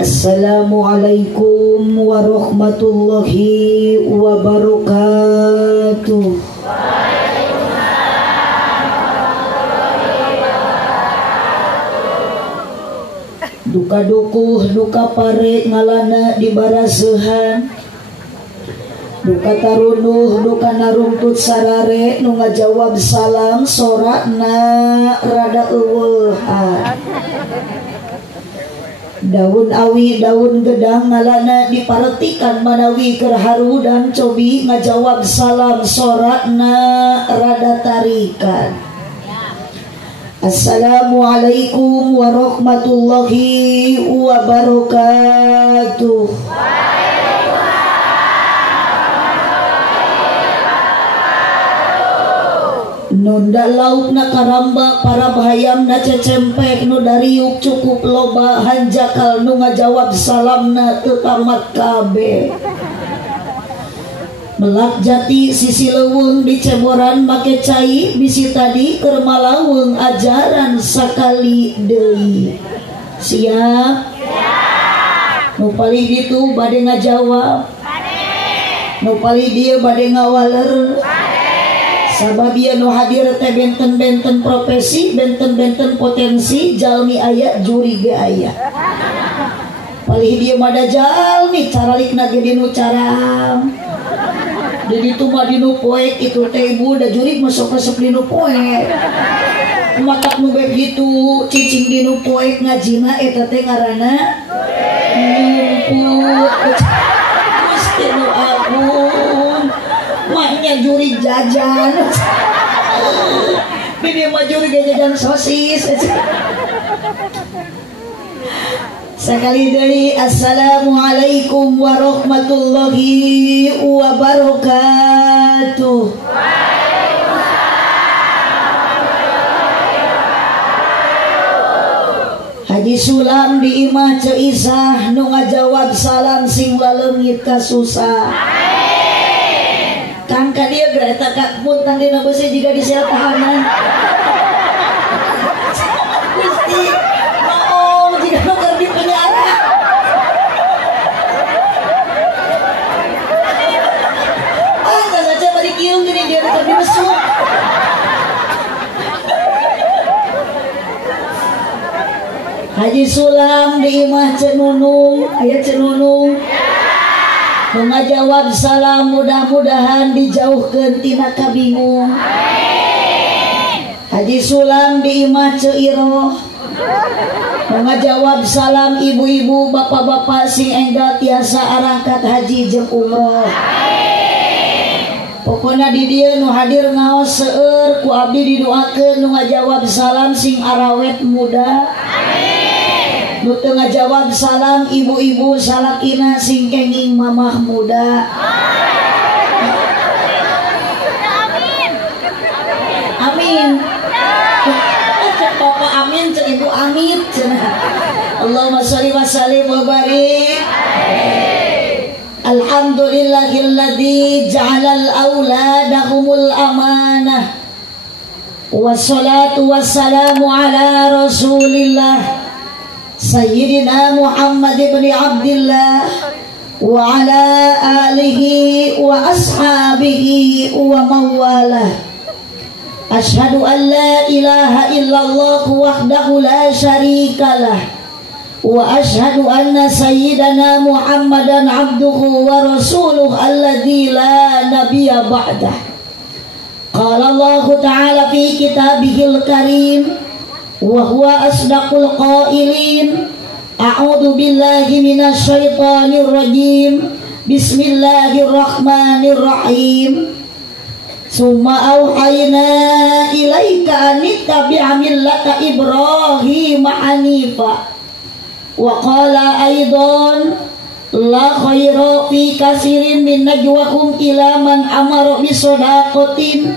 Assalamualaikum warahmatullahi wabarakatuh. Duka dukuh duka pare ngalana di barasehan, duka tarunuh duka narungtut sarare nu ngajawab salam sorakna rada eueuhan. Daun awi daun gedang ngalana diparetikan manawi keur haru dan cobi ngajawab salam sorakna rada tarikan. Assalamualaikum warahmatullahi wabarakatuh. Nunda lauk na karamba para bahayam na cecempek nu dariuk cukup loba hanjakal nu ngajawab salam na teu tamat kabeh. Melak jati sisi leuweung di ceboran make cai bisi tadi keur malaweng ajaran sakali deui. Siap? Nu palih ditu bade ngajawab. Nu palih dieu bade ngawaler. Sabab ieu nu hadir teh benten-benten profesi, benten-benten potensi, jalmi aya, juri ge aya. Palih dieu mada jalmi caralikna ge dinu caram. Jadi itu mah dinu poek itu teh ibu da jurig masuk resep dinu poek. Matak nu begitu cicing dinu poek ngajina eta teh ngaranna nyumput. Gusti nu agung. Maknya jurig jajan. Bini mah jurig jajan sosis. Sekali deui assalamualaikum warahmatullahi wabarakatuh. Haji Sulam di imah Ceisah nu ngajawab salam sing laleungit ka susah. Kang ka dieu geura eta ka punten dina beuseuh jiga di sel tahanan. Gusti maom jiga keur di penjara. Asa saja bari kieu gini dia keur dibesuk. Haji Sulam di imah Cenunung, aya Cenunung. Nu ngajawab salam mudah-mudahan dijauhkeun tina kabingung. Haji Sulam di imah Ceiroh. Nu ngajawab salam ibu-ibu bapak-bapak sing enggal tiasa arangkat haji jeung umroh. Pokona di dieu nu hadir ngaos seueur ku abdi didoakeun nu ngajawab salam sing arawet muda. Nu teu ngajawab salam ibu-ibu salakina sing kenging mamah muda. Amin. Amin. Cek papa amin, cek ibu amin. Allahumma sholli wa sallim wa barik. Alhamdulillahilladzi ja'alal auladahumul amanah. Wassalatu wassalamu ala Rasulillah Sayyidina Muhammad ibn Abdillah wa ala alihi wa ashabihi wa mawalah. Ashhadu an la ilaha illallah wahdahu la syarikalah wa ashhadu anna sayyidana Muhammadan abduhu wa rasuluh alladzi la nabiyya ba'dah. Qala Allah ta'ala fi kitabihil karim wa huwa asdaqul qailin. A'udzu billahi minasy syaithanir rajim. Bismillahirrahmanirrahim. Summa auhayna ilaika anittabi' millata Ibrahim hanifa. Wa qala aidan la khaira fi katsirin min najwahum ila man amara bi shadaqatin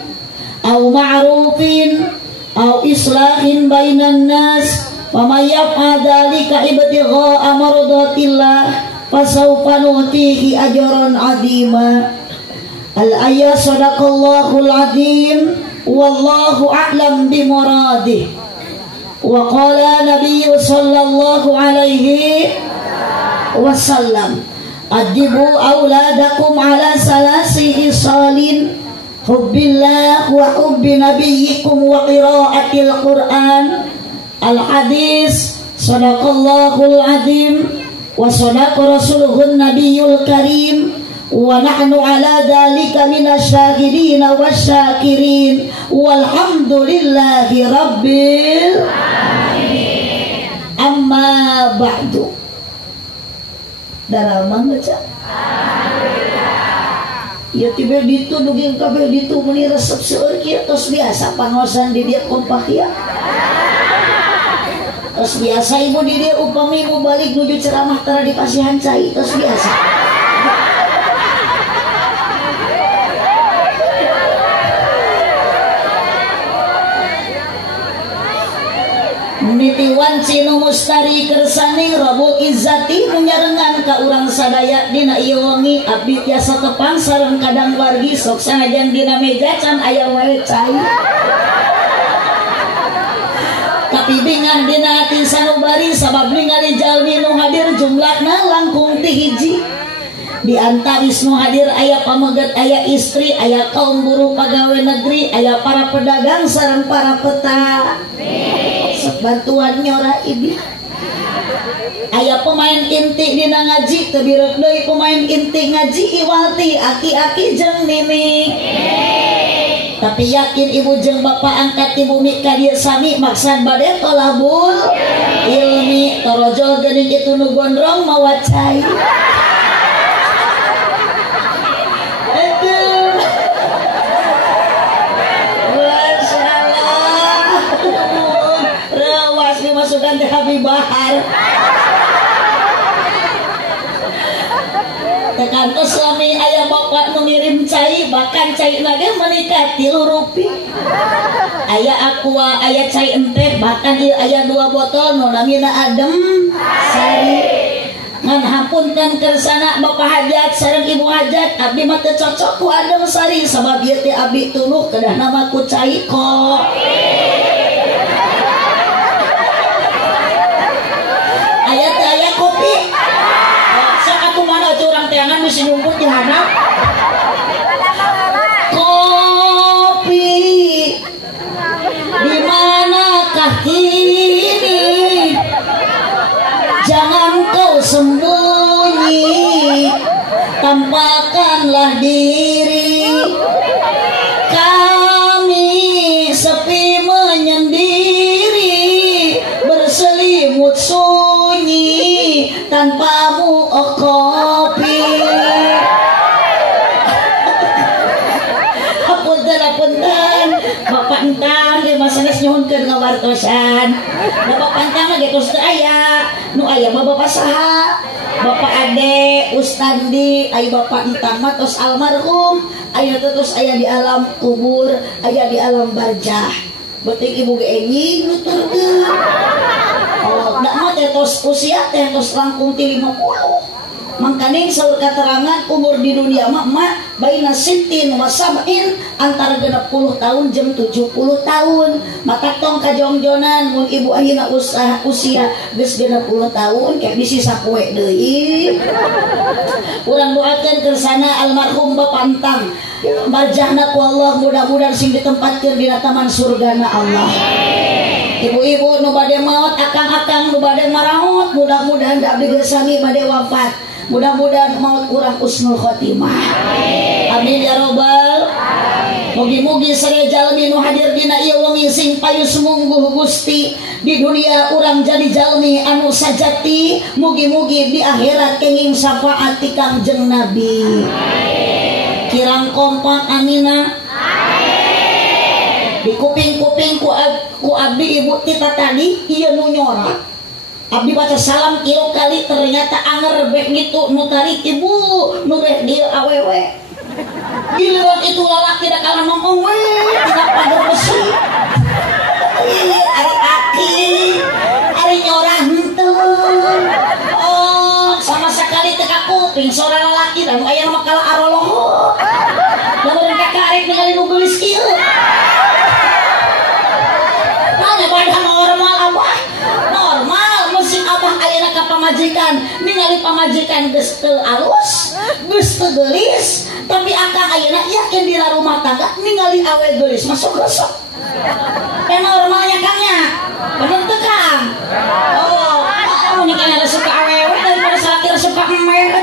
aw ma'rufin aw islahin bainan nas wa may yaf'al dzalika ibtigha'a mardatillah fasawfa nu'tihi ajran 'azima. Al-ayat sadaqallahul azim wallahu a'lam bi muradih. Wa qala Nabi sallallahu alaihi wasallam. Adibu auladakum ala salasi isalin hubbillah wa hubbi nabiyyikum wa qiraatil Qur'an. Al hadis sadaqallahul azim wa sadaqa rasuluhun nabiyul karim wa nahnu ala dhalika minasyahidin wasyakirin walhamdulillahi rabbil alamin. Amma ba'du. Darah mah baca. Ya tiba ditu duging kabeh ditu meni resep seueur kieu tos biasa pangosan di dieu kompak ya. Tos biasa ibu di dieu upami ibu balik nuju ceramah tara di Pasihan Cai tos biasa. Nitiwan cinu mustari kersani Rabbul Izzati menyarengan ka urang sadaya dina ieu wengi abdi tiasa tepang sareng kadang wargi sok sanajan dina meja can aya wae cai. Tapi bingah dina hati sanubari sabab ningali jalmi nu hadir jumlahna langkung ti hiji. Di antaris nu hadir aya pamegat, aya istri, aya kaum buruh pagawe negeri, aya para pedagang sareng para petani. Bantuan nyora ibi. Aya pemain inti dina ngaji teu birek deui pemain inti ngaji iwalti aki-aki jeung nini. Tapi yakin ibu jeung bapak angkat di bumi ka dieu sami maksad bade tolabul ilmi torojo geuning itu nu gondrong mawa cai. Masukan teh Habib Bahar. Tekantos lami aya bapak nu ngirim cai, bahkan cai nage menikah 3 rupiah. Aya aqua, aya cai ente, bahkan ieu aya 2 botol nu namina adem sari. Ngan hampunkan kersana bapak hajat sareng ibu hajat, abdi mah teu cocok ku adem sari sabab ieu teh abdi tuluh kedah nama ku cai kok. Aya kopi. Sok atuh mana curang teangan mesti nyumput di handap. Kopi di manakah kini? Jangan kau sembunyi, tampakkanlah diri. Kami sepi menyendiri, berselimut sunyi tanpamu oh kopi. Apunten bapak entang di masanes nyuhunkeun ngawartosan. Bapak entang lagi tos teu aya. Nu aya mah bapak saha? Bapak Ade, Ustandi, aya bapak entang mah tos almarhum. Aya terus aya di alam kubur, aya di alam barzah. Beuting ibu ge enjing nuturkeun. Oh, da mah teh tos usia teh tos langkung ti 50. Mangkaning saur katerangan umur di dunia mah baina sittin wa sab'in antara 60 tahun jeung 70 tahun. Maka tong kajongjonan mun ibu ayeuna usia geus 60 tahun kayak bisi sapoe deui. Urang doakeun kersana almarhum Bapak Entang. Barjahna ku Allah mudah-mudahan sing ditempatkeun dina taman surgana Allah. Ibu-ibu nu bade maot, akang-akang nu bade maraot, mudah-mudahan da abdi gersami bade wafat. Mudah-mudahan maut urang husnul khotimah. Amin ya robbal. Mugi-mugi sadaya jalmi nu hadir dina ieu wengi sing payu sumungguh Gusti di dunia urang jadi jalmi anu sajati, mugi-mugi di akhirat kenging syafaat ti Kangjeng Nabi. Kirang kompak amina. Di kuping-kuping ku abdi ibu kita tadi ieu nu nyorak. Abdi baca salam kilo kali ternyata anger bek gitu nu tarik ibu nu rek dieu awewe. Giliran itu lalaki da kalah ngomong we tidak pagar besi. Ari aki ari nyorah henteu. Oh sama sekali teu kakuping sora lalaki dan aya mah kalah aroloho. Lamun kakarek ningali nu geulis kieu. Mana badan normal abah. Normal musik abah ayeuna ka pamajikan ningali pamajikan geus teu alus geus teu geulis tapi akang ayeuna yakin dina rumah tangga ningali awe geulis masuk resep normalnya Kangnya bener teu Kang oh ini kan resep ka awewe daripada salaki resep ka emeh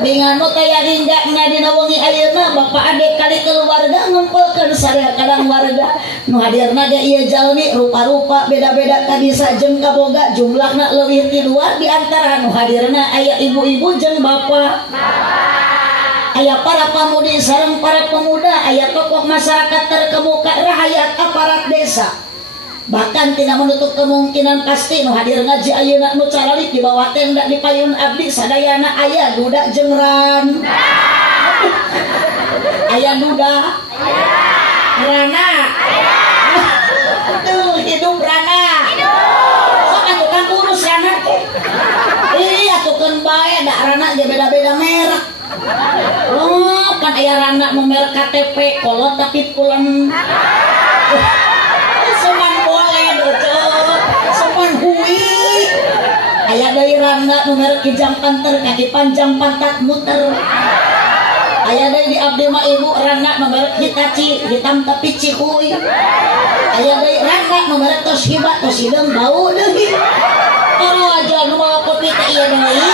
Dengan kaya hingga ngadina wengi ayeuna bapak adek kali keluarga ngumpulkeun sadaya kadang warga nu hadirna ge ieu jalmi rupa-rupa beda-beda kadi sajem kaboga jumlahna leuwih ti 2 di antara nu hadirna aya ibu-ibu jeung bapak aya para pamudi sareng para pemuda aya tokoh masyarakat terkemuka rakyat aparat desa bahkan tidak menutup kemungkinan pasti nu hadir ngaji ayeuna nu caralik di bawah tenda di payun abdi sadayana aya duda jeung ran aya duda rana tuh hidup rana sok atuh kan urus rana iya atukeun bae da rana ge beda-beda merek oh kan aya rana nu merek KTP kolot tapi pulen soman boleh docok soman hui aya deui rangga nu merek kijang panter kaki panjang pantat muter aya deui di abdi mah ibu rangga nu merek Hitachi hitam tapi cihuy aya deui rangga nu merek Toshiba tos hideung bau deui tara aja nu bawa kopi teh ieu deui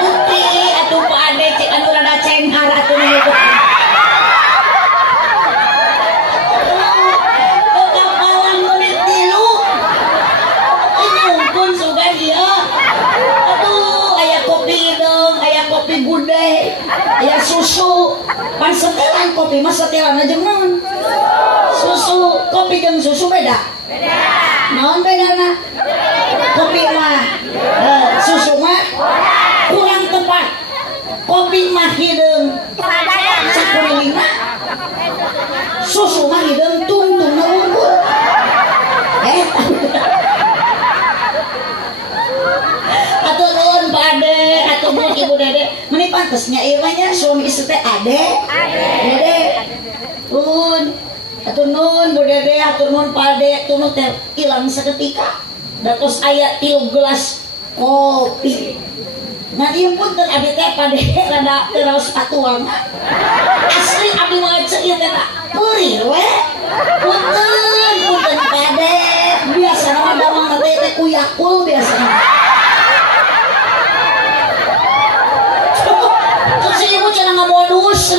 putih atuh Pak Ade cek anu rada cenghar atuh nu kopi gudeg, aya susu, pan setelan kopi mah setelan aja naon. Susu, kopi jeung susu beda. Beda. Naon bedana? Kopi mah, susu mah kurang tepat. Kopi mah hideung sakurilingna. Susu mah hideung tungtungna unggul. Atuh nuhun Pak Ade, atuh nuhun Ibu Dede. Meni pantesnya ieu mah nya suami istri teh Ade. Dede. Nuhun. Atuh nuhun Bu Dede, atuh nuhun Pak Ade, tunu teh ilang saketika. Datos aya 3 gelas kopi. Nah ieu punten abdi teh Pak Ade rada teu raos atuang. Asli abdi mah ceu ieu teh peurir we. Punten Pak Ade. Biasana mah damang teh kuyakul biasana. Si ibu cenah ngamodus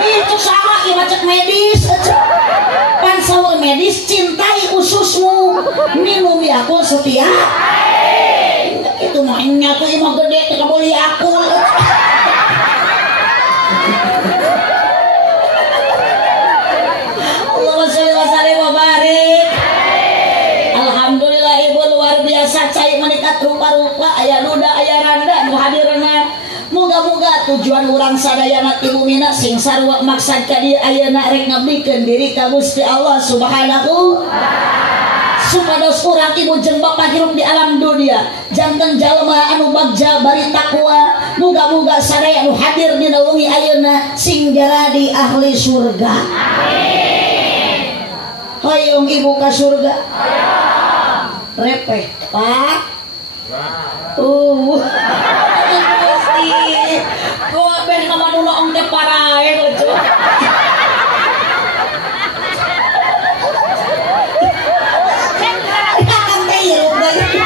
itu sama ieu macet medis pan saur medis cintai ususmu minum Yakult setia itu mah nyatu imah gede teh kabeli Yakult Allahumma sholli wa sallim wa barik alhamdulillah ibu luar biasa cai menikat rupa-rupa aya duda aya randa nu hadirna moga-moga tujuan urang sadayana ti bumina sing sarua maksad ka dieu ayeuna rek ngabdikeun diri ka Gusti Allah Subhanahu supados urang ibu jeung bapak hirup di alam dunia janten jalma anu bagja bari takwa moga-moga sadaya anu hadir dina wengi ayeuna sing jadi ahli surga amin hoyong ibu ka surga hoyong repeh Pak gua ben nama nu naong teh parae lucu. Kakang teh ieu deui.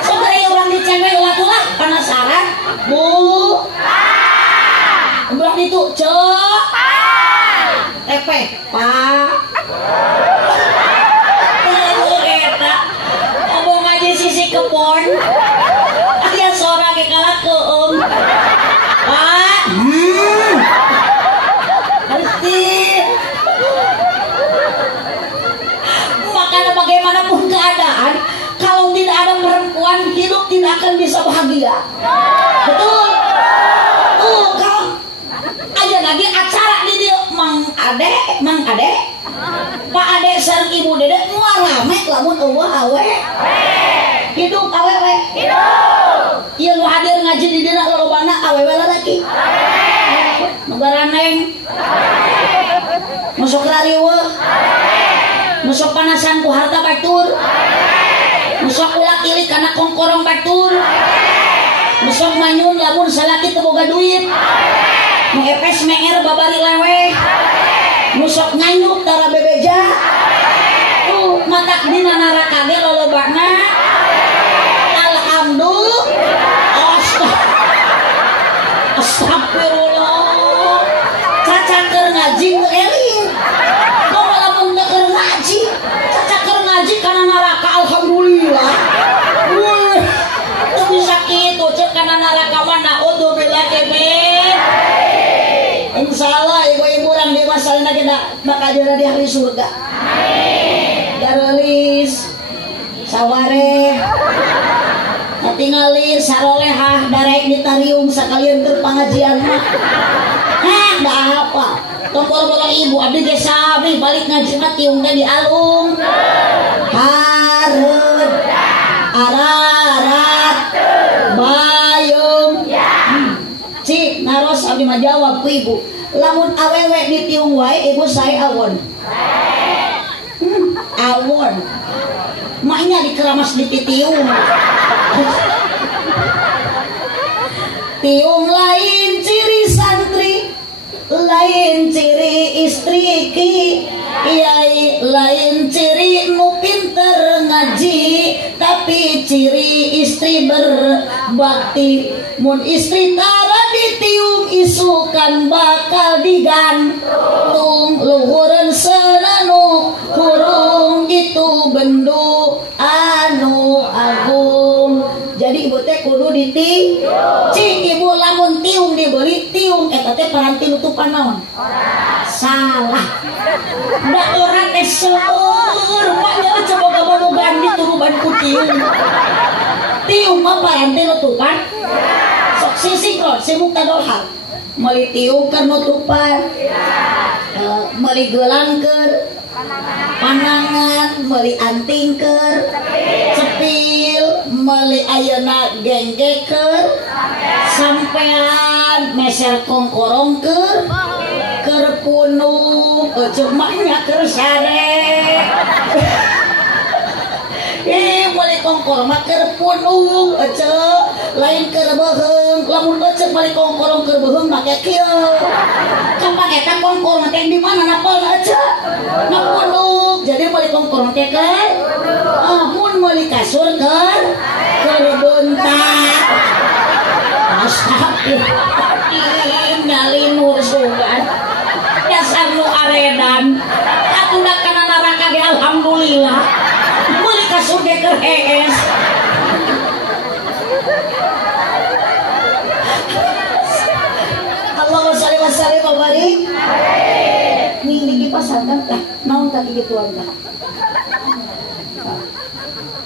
Sok aya urang dicengwe ulah penasaran. Bu. Ulah ditu, Cek. Tepeh, Pak. Eta. Omong ngaji sisi kebon. Aya sora ge kalah keum. Pak. Ngerti. Makanya bagaimanapun keadaan, kalau tidak ada perempuan, hidup tidak akan bisa bahagia. Betul? Kang. Aja lagi acara di dia Mang Ade. Pak Ade sareng Ibu Dede moal rame lamun eueuh awe. Hidup awewe. Hidup. Ieu nu hadir ngaji di dina lolobana awewe lalaki. Awewe. Nogaraneng. Masuk rariwe, masuk panasan ku harta batur, masuk ulah kilik karena kongkorong batur, masuk manyun lamun salaki teu boga duit, mengepes menger babari lewe, masuk nganyuk tara bebeja, matak dina neraka ge lolobana, alhamdulillah, astagfirullah, caca keur ngaji eling. Ngaji karena neraka alhamdulillah. Wih, itu sakit cek karena neraka mana naudzubillah kebet. Insyaallah ibu-ibu urang di masalahna kita bakal jadi di hari surga. Amin. Garulis saware katingali sarolehah darek ditariung sakalian terpangajian mah. Hah, da apa? Tongkol-tongkol ibu abdi ge sabi balik ngaji mah tiung teh di alung. Hareup ararat bayung cik naros abdi mah jawab ku ibu lamun awewe ditiung wae ibu saya awon awon maknya dikeramas dititiung tiung lain ciri santri lain ciri istri ki Iyai lain ciri nu pinter ngaji tapi ciri istri berbakti mun istri tara ditiung isukan bakal digantung luhureun senanu hurung itu bendu anu agung jadi ibu teh kudu ditiung cing ibu lamun tiung diberi tiung eta teh paranti nutupan naon salah da orang teh seueur manya coba gabalugan dituruban ku tiung mah paranti nutupan sok sisik lo sibuk tadolhar meuli tiung keur nutupan meuli geulang keur panangan meuli anting keur cepil meuli ayeuna gengge keur sampean meser kongkorong keur punuh cumanya keur sare meuli kongkorong mah keur punuh lain keur beuheung lamun cek meuli kongkorong keur beuheung make kieu kapan eta kongkorong teh di mana napalna na punuh jadi meuli kongkorong teh keur mun meuli kasur keur bentak astagfirullah ngalinur sugan dasar nu aredan atuda kana neraka ge alhamdulillah meuli kasur ge keur hees Allahumma shalli wa sallim wa barik ning di pasangkan tah naon tadi gituan tah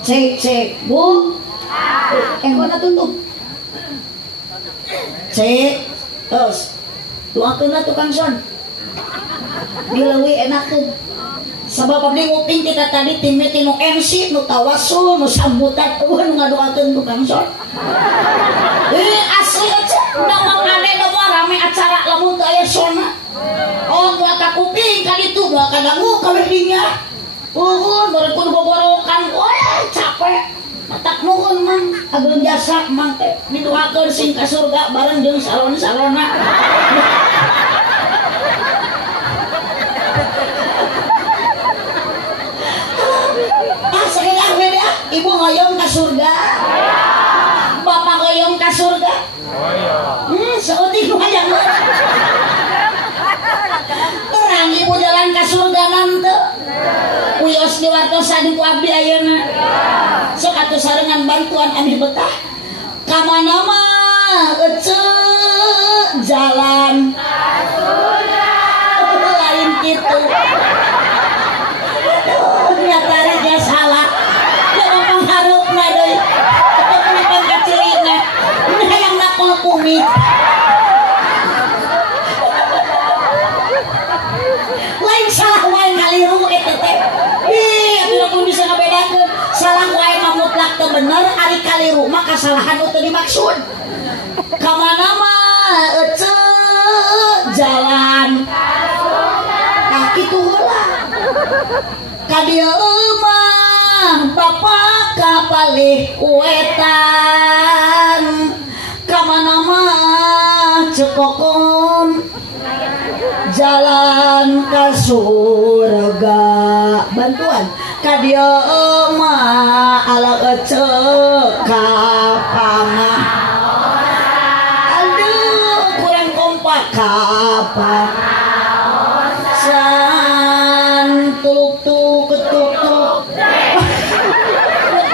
cek bu engkona tutup cek terus tuakeun tukang son dileuwih enakeun sabab abdi nguping kita tadi timiti nu MC nu tawasul nu sambutan nu ngadoakeun tukang son asli aja namun ade da rame acara lamun teu aya sona oh moal ka kuping ka ditu moal ka dangu ka werdinya meureun kudu boborokan capek matak nuhun mang ageun jasa mang teh didoakeun sing ka surga bareng jeung salon-salonna sekilas beda ibu ngoyong ka surga bapak ngoyong ka surga seutik ngoyong terang ibu jalan ka surga nanti wios diwartosan ku abdi ayeuna sok atuh sarengan bantuan ami betah ka mana mah jalan lain kitu nyatari ge salah jangan pangharupna deui tapi pangkacirina hayang nakol kumit lain salah wae ngaliru eta teh atuh bisa ngabedakeun salah wae mah mutlak teu bener ari kaliru mah kasalahan nu teu dimaksud ka mana mah jalan nah kitu Kadieu mah bapak kapalih wetan kamana mah cekokom jalan ka surga bantuan kadieu mah ala ecek ka pangah aduh kurang kompak kapan tuluk-tuluk ketuk-tuk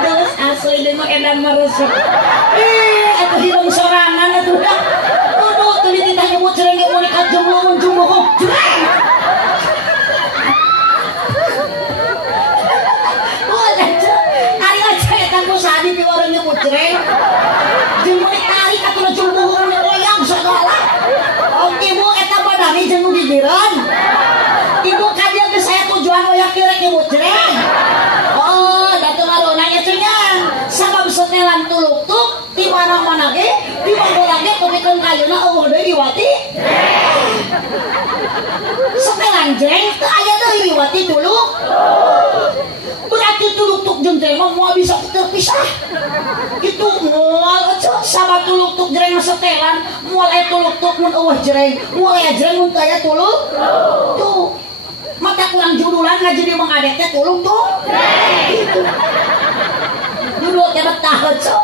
terus asli dengan edan meresep itu hilang sorangan itu dah tuh tadi ditanya mau cereng mau nikat jumlah cereng hari aja ya kan sadi di warungnya mau cereng jumlah ditarik atau jumlah goyang segala oke bu eta badami jenguk gigiran ibu kajian ke saya tujuan oyak kirek ibu cereng oh datu baru nanya cenyan sabab setelan tuluk-tuk di mana-mana ge di mana-mana ge pemikun kayuna eueuh deui iwati setelan jeng teu aya deui iwati tuluk berarti tuluk-tuk jeung teh mah moal bisa terpisah itu moal sabab tuluk-tuk jreng setelan moal aya tuluk-tuk mun eueuh jreng moal aya jreng mun aya tuluk tuh mata kurang judulan ngaji di mengadetnya tulung tuh gitu judul teh betah cok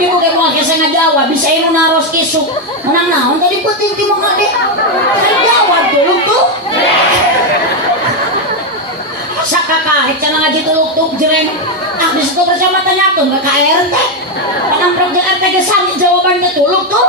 ibu kayak mau kisah ngajawab bisa ini naros kisuk menang naon tadi penting di mengadet saya jawab tulung tuh sakakah cana ngaji tulung tuh jereng di situ bersama tanyakan ke KRT penamprok RT gesani jawaban ke tulung tuh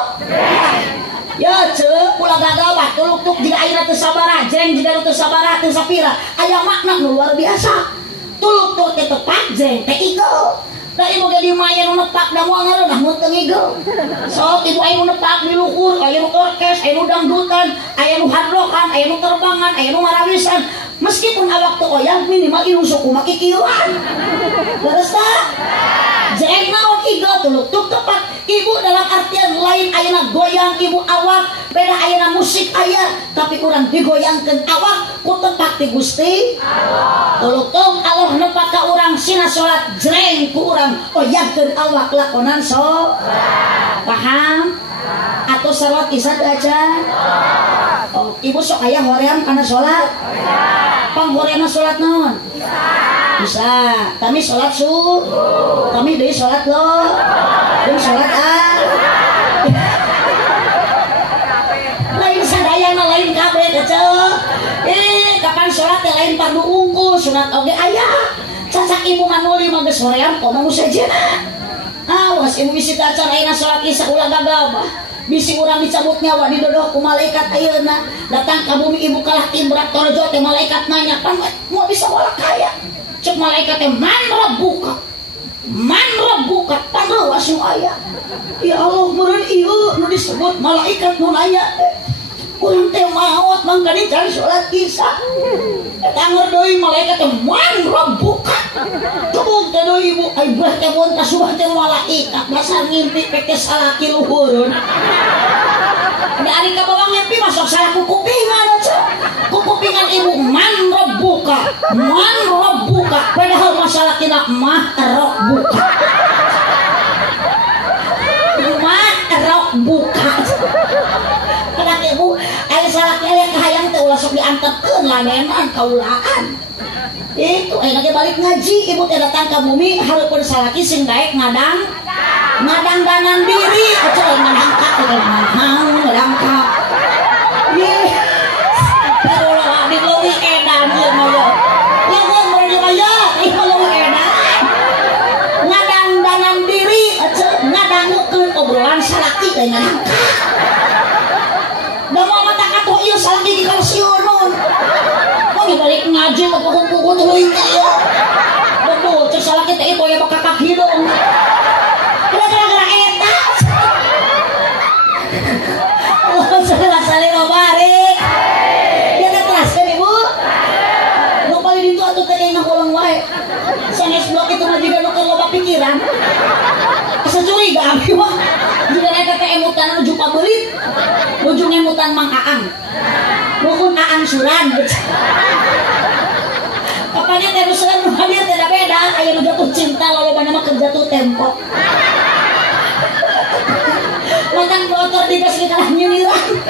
ya cek ulah gagawat tuluk-tuk jika ayeuna teu sabaraha jreng jika teu sabaraha teu sapira aya makna nu luar biasa tuluk-tuk teh tepat jreng teh igel da ibu ge di maya nu nepak da moal ngareunah mun teu ngigel sok ibu aya nu nepak di luhur aya nu orkes aya nu dangdutan aya nu hardrokan aya nu terbangan aya nu marawisan meskipun awak teu oyang minimal ieu suku mah kikieuan leres tah jreng naon igel tuluk-tuk tepat ibu dalam artian lain ayeuna goyang ibu awak beda ayeuna musik aya tapi kurang digoyangkeun awak ku tepak ti Gusti Allah tuluk-tuk Allah nepak ka urang sina salat jreng ku urang oyangkeun awak lakonan paham atau salat isya aja oh ibu sok aya hoream kana salat panghoreana salat naon bisa kami sholat kami dari sholat lo yang sholat lain sadaya lain kabeh kecil kapan sholat lain pardu unggul sunat oge ayah cacak ibu manuli mah geus hoream komo musajena awas ibu bisi acara ayeuna sholat isya ulah gagabah bisi urang dicabut nyawa didodoh ku malaikat ayeuna datang ka bumi ibu kalah timbrak torojo teh malaikat nanya pan mau bisa walak kaya cek malaikat teh man rabbuka panrawas nu aya ya Allah meureun ieu nu disebut malaikat nu nanya urang teh maot mangga dicari salat isya eta deui malaikat teh man rabbuka tubung teh deui ibu ai brah teh mun kasubah teh malaikat basa ngimpi peke salaki luhureun da ari ka bawang ngimpi masuk salah kupingan kupingan ibu man rabbuka padahal masalah kita mah rabbuka kada ibu aya salah aya kahayang teh ulah sok diantepkeun lanenan kaulaan itu lagi balik ngaji ibu teh datang ka bumi hareupeun salaki sing daek ngadang danan diri aja ngadang ka ngadang ka ih tarulah di leuwih edan ieu mah ya lamun meureun aya ih leuwih edan ngadang danan diri aja ngadangukeun obrolan salaki teh ngadang ka da moal mata katuh ieu salaki di kalsiunun balik ngaji ke pukul-pukul tuluy ieu betul cek salaki teh itu aya bakakak hidung gara-gara eta Allah salih barik dia teh teraskeun ibu nu paling ditu atuh teh dina ulang wae sanes blok itu mah juga nu keur loba pikiran asa curiga abi mah juga eta teh emutan nuju pabeulit nuju ngemutan Mang Aang rukun Aang Suran Papanya terus hadir tidak beda. Ayo jatuh cinta lalu mana mah jatuh tempo. Makan motor digas di kalah nyiliran.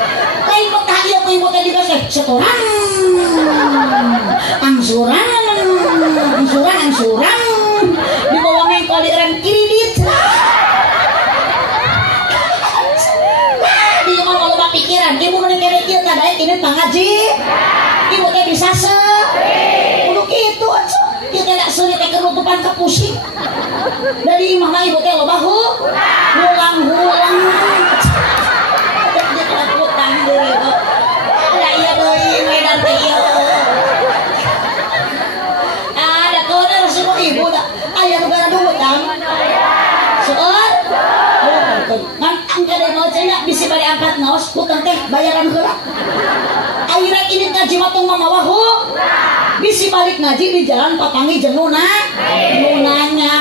Lain betah ieu ku ibu teh digas teh setoran. Angsuran. Di bawah mengkol di rem kredit. Di mah loba pikiran. Ibu meureun kene kieu tah daek ini pangaji. Ibu teh bisa kudu kitu atuh. Kieu teh da seuri teh kerutupan ka pusing. Dari imah mah ibu teh loba hulang-hulang. Dia kelakutan deui kok. Da ieu deui medan teh ieu. Ada koner semua ibu da. Aya nu gara duutang. Soal. Ngan angkade mau cenah bisi bari angkat naos hutang teh bayaran heula. Ayeuna ini ngaji mah tong mamawahu. Bisi balik ngaji di jalan papangi jeung nunanya.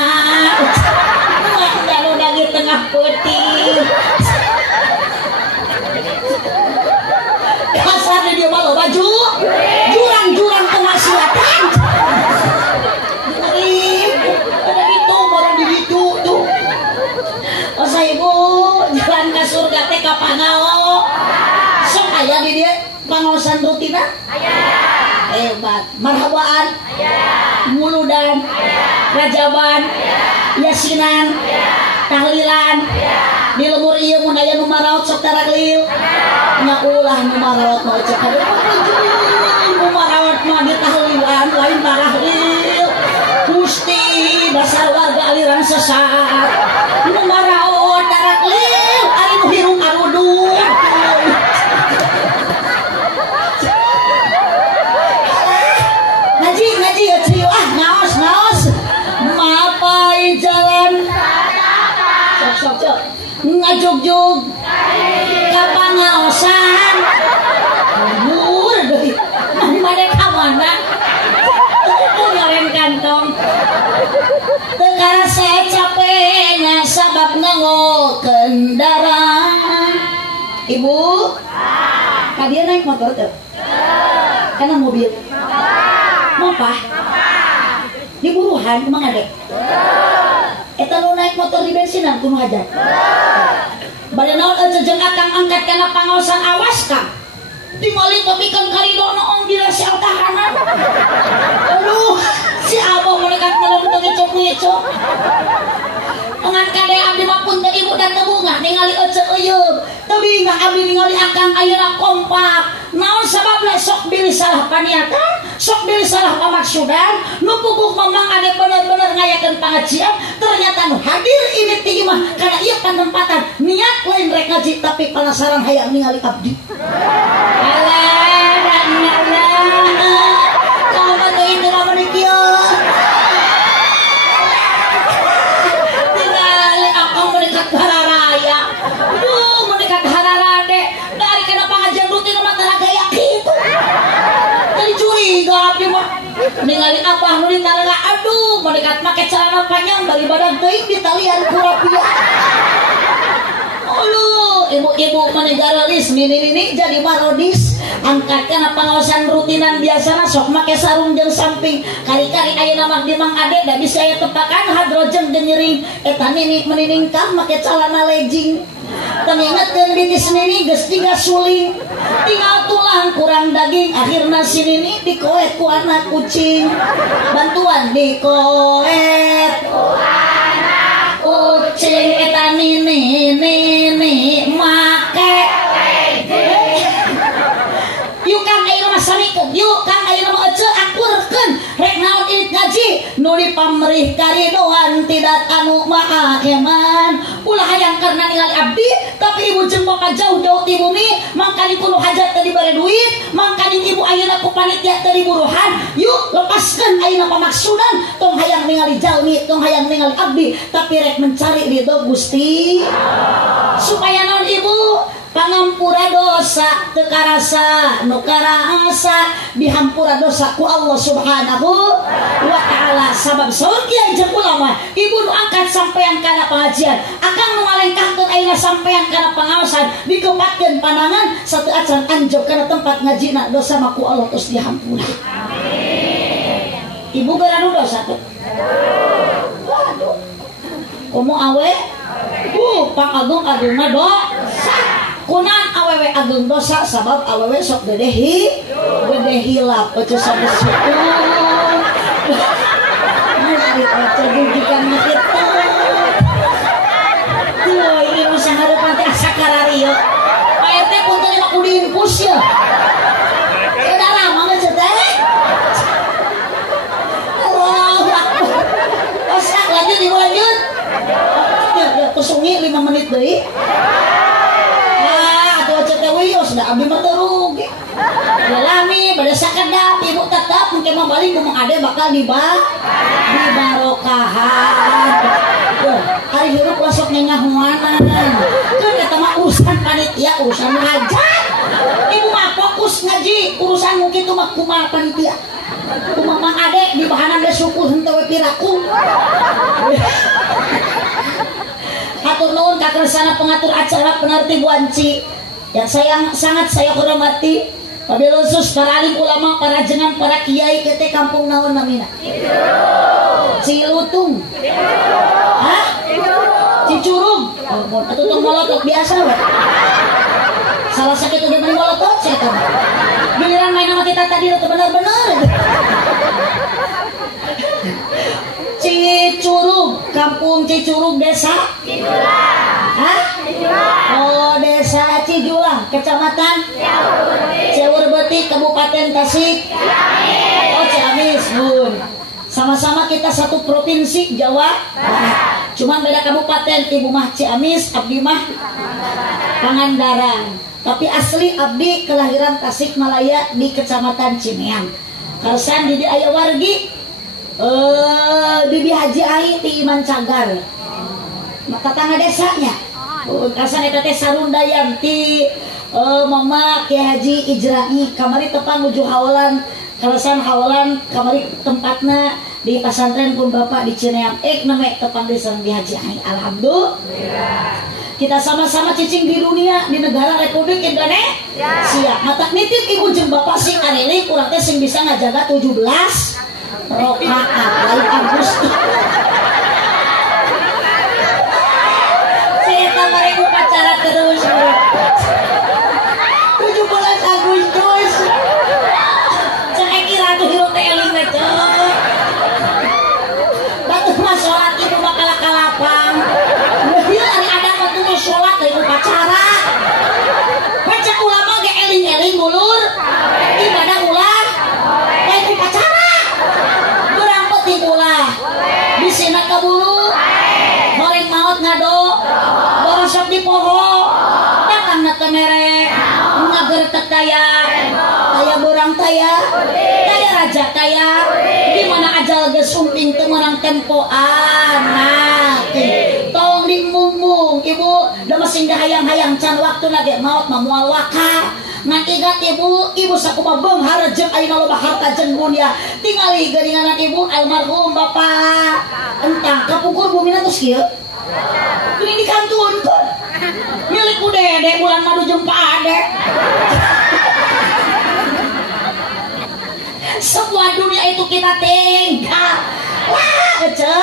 Udah di tengah putih. Kasar dia malu baju. Jurang-jurang tengah selatan. Ada gitu, baru di gitu tuh. Oh saya ibu jalan ke surga teh ka Pangao. Sok aya di dia pangaosan rutina. Hebat. Marhabaan. Muludan. Rajaban. Yasinan. Tahlilan. Di lemur ieu mun aya nu maraot sok taraklil. Nya ulah nu maraot mah cek ade nu maraot mah di tahlilan lain taraklil. Gusti dasar warga aliran sesat. Nu maraot taraklil ari nu hirung arudung. Ngaji ya trio naos. Mapai jalan sok ngajug-jug ka pangaosan mur deui mane ka mana teu nyaren kantong teu karasa capeknya sabab nganggokeun darah. Ibu tadi naik motor teu kana mobil mopa di buruhan emang adek eta nu naik motor di bensinan kudu hajat bade naon jeung akang angkat kana pangaosan awas kang dimali topikeun karidono ong dina si altahanan. Aduh si abah monekat ngelong teu ngecok-ngecok ngan kade abdi mah punten ibu dan tebungan ningali eceuk euyeub teu bingung abdi ningali akang ayeuna kompak naon sababna sok bilih salah paniatan sok bilih salah pamaksudan nu pupuk memang ada bener-bener ngayakeun pangajian ternyata nu hadir ini ti mah kana ieu panempatan niat lain rek ngaji tapi penasaran hayang ningali abdi. Alah dan Allah kamu teh itu mah meuni kieu tinggali akang mendekat hararaya mendekat hararade dari kana pangajian rutin mah tara gaya kitu tadi curiga abdi mah ningali abah nu ditaraga aduh mendekat make celana panjang bari badan teuing ditalian ku rapiah. Uluh ibu-ibu manegara lis mini jadi marodis angkat kana pangaosan rutinan biasana sok make sarung jeung samping kari-kari ayeuna mah di Mang Ade da bisa aya tepakan hadrojeng jeung nyering eta nini meniningkah make celana legging teu ngingetkeun bitis nini geus 3 suling tinggal tulang kurang daging akhirna si nini dikoet ku anak kucing bantuan dikoet ku anak kucing eta nini make yuk kang ayeuna mah samikeun yuk kang ayeuna mah ece akurkeun rek naon irit ngaji nu dipamrih karidoan tidak anu maha eman ulah hayang karena ningali abdi tapi ibu jeung bapak jauh-jauh di bumi mangkali kudu hajat tadi bare duit mangkali ibu ayeuna ku panitia tadi buruhan yuk lepaskeun ayeuna pamaksudan tong hayang ningali jalmi tong hayang ningali abdi tapi rek mencari ridho Gusti supaya naon ibu pangampura dosa teu karasa nu karasa dihampura dosa ku Allah Subhanahu wa taala sabab saur kiai jeung ulama ibu nu angkat sampean kana pengajian akang nu ngalengkahkeun ayeuna sampean kana pangaosan dikepatkeun panangan satu acan anjog kana tempat ngajina dosa mah ku Allah tos dihampura. Amin. Ibu gara nu dosa teh. Waduh. Komo awe? Pang agung-agungna dosa. Kunaon awewe agung dosa sabab awewe sok gede hilap oce sabes syukur. Mari oce dugikan kitu. Tuh ini mah hareupan teh sakarario. Pak RT punten mah kudu infus ya. Udah lama geus teh. Allahu Akbar. Osak lanjut ibu lanjut. Ya kusungi 5 menit deui. Wios da abdi mah rugi. Ya lami bade sakedap ibu tetap engke mah balik ku Mang Ade bakal dibarokahan. Hari hirup lasok nyenyahuanan. Kan eta mah urusan panitia, urusan ngajar. Ibu mah fokus ngaji, urusan mungkin tuh mah kumaha panitia. Kumaha Mang Ade di bahanan ge syukur henteu we piraku. Hatur nuhun ka kersana pengatur acara penertib wanci. Yang sangat saya hormati wabil khusus para alim ulama, para jenengan, para kiai kete kampung naon namina? Cilutung. Hah? Cicurug. Oh, atuh tong molotot biasa we. Salah sakitu ge meni molotot setan. Giliran main sama kita tadi itu benar-benar. Cicurug, kampung Cicurug desa Cijulang. Hah? Oh, desa Cijulang, kecamatan Ceurbeuti, Kabupaten Tasik. Oh, Ciamis, bun. Sama-sama kita satu provinsi Jawa Barat. Cuman beda kabupaten, ibu mah Ciamis, abdi mah Pangandaran. Tapi asli abdi kelahiran Tasikmalaya di kecamatan Cimeang. Karsan di aya wargi Bibi Haji Ai ti Iman Cagar. Tetangga desanya. Karsan eta teh sarundayan ti Mama Kiai Haji Ijrai kamari tepang nuju hawalan. Karsan hawalan kamari tempatna di pasantren pun Bapak di Cineam name tepang di sareng Bibi Haji Ai. Alhamdulillah. Kita sama-sama cicing di dunia di negara Republik Indonesia. Mata nitip ibu jeung bapak sing arele kurang teh sing bisa ngajaga 17 rokaat lain Agustus. Saya mari upacara terus. 17 Agustus. Saya kira tuh hirup teh eling we teh. Batuh mah salat itu bakal kalapang. Ieu ari ada batuh mah salat teh upacara. Baca ulama ge eling-eling mulur. Ibadah ulah. Teh upacara. Ulah bisina kabulu goreng maut ngado borosok di poho datang na temere ngagertek taya borang taya raja taya di mana ajal geus sumping teu meunang tempo anak tong dimumbung ibu da masing hayang-hayang can waktuna ge maut mah moal waka. Ingat ibu sakumaha beunghar jeung ayeuna loba harta jeung dunia tingali geuninganan ibu almarhum bapak entang kapungkur bumina tos kieu geuning dikantunkeun milik ku dede bulan madu jeung Pak Ade semua dunia itu kita tinggal wah ece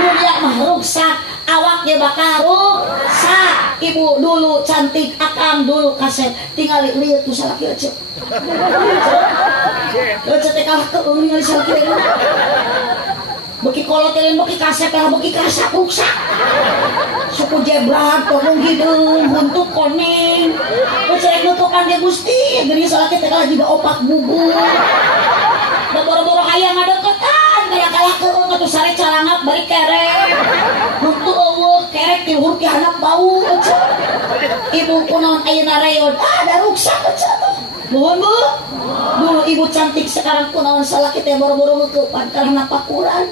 dunia mah rusak awaknya bakal rusak. Ibu dulu cantik, akang dulu kaset tinggal lihat tuh salaki ece teh kalah keung ningali salaki beki kolotelen beki kaset kalah beki kaset rusak suku jebrat tolong hidung buntut koneng ece nutukan dia gusti geuning salaki teh kalah juga opak bubur da boro-boro hayang ngadeukeutan kalah keung atuh sare calangap bari kerek untuk eueuh kerek ti luhur ki anak bau ece ibu kunaon ayeuna reot ada ruksak ece nuhun Bu dulu ibu cantik sekarang kunaon salaki teh boro-boro ngeukepan karena pakuran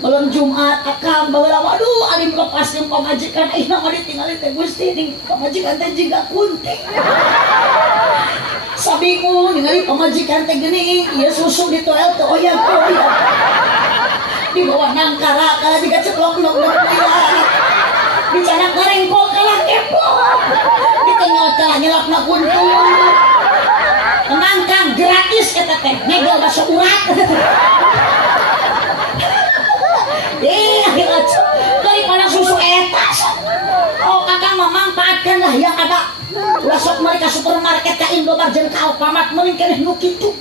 malam Jumat akang baheula waduh alim lepas jeung pamajikan ayeuna mah ditinggali teh Gusti ning pamajikan teh jiga kunting sabingung ningali pamajikan teh geuning ieu susu di toel teh oyang di bawah nangkara kala jiga ceplok-ceplok dicana ngarengkol kalah keplok ditengah kalah nyelapna kuntung tenang Kang gratis eta teh negel bakso supermarket ka Indomaret jeung ka Alfamart meureun keneh nu kitu.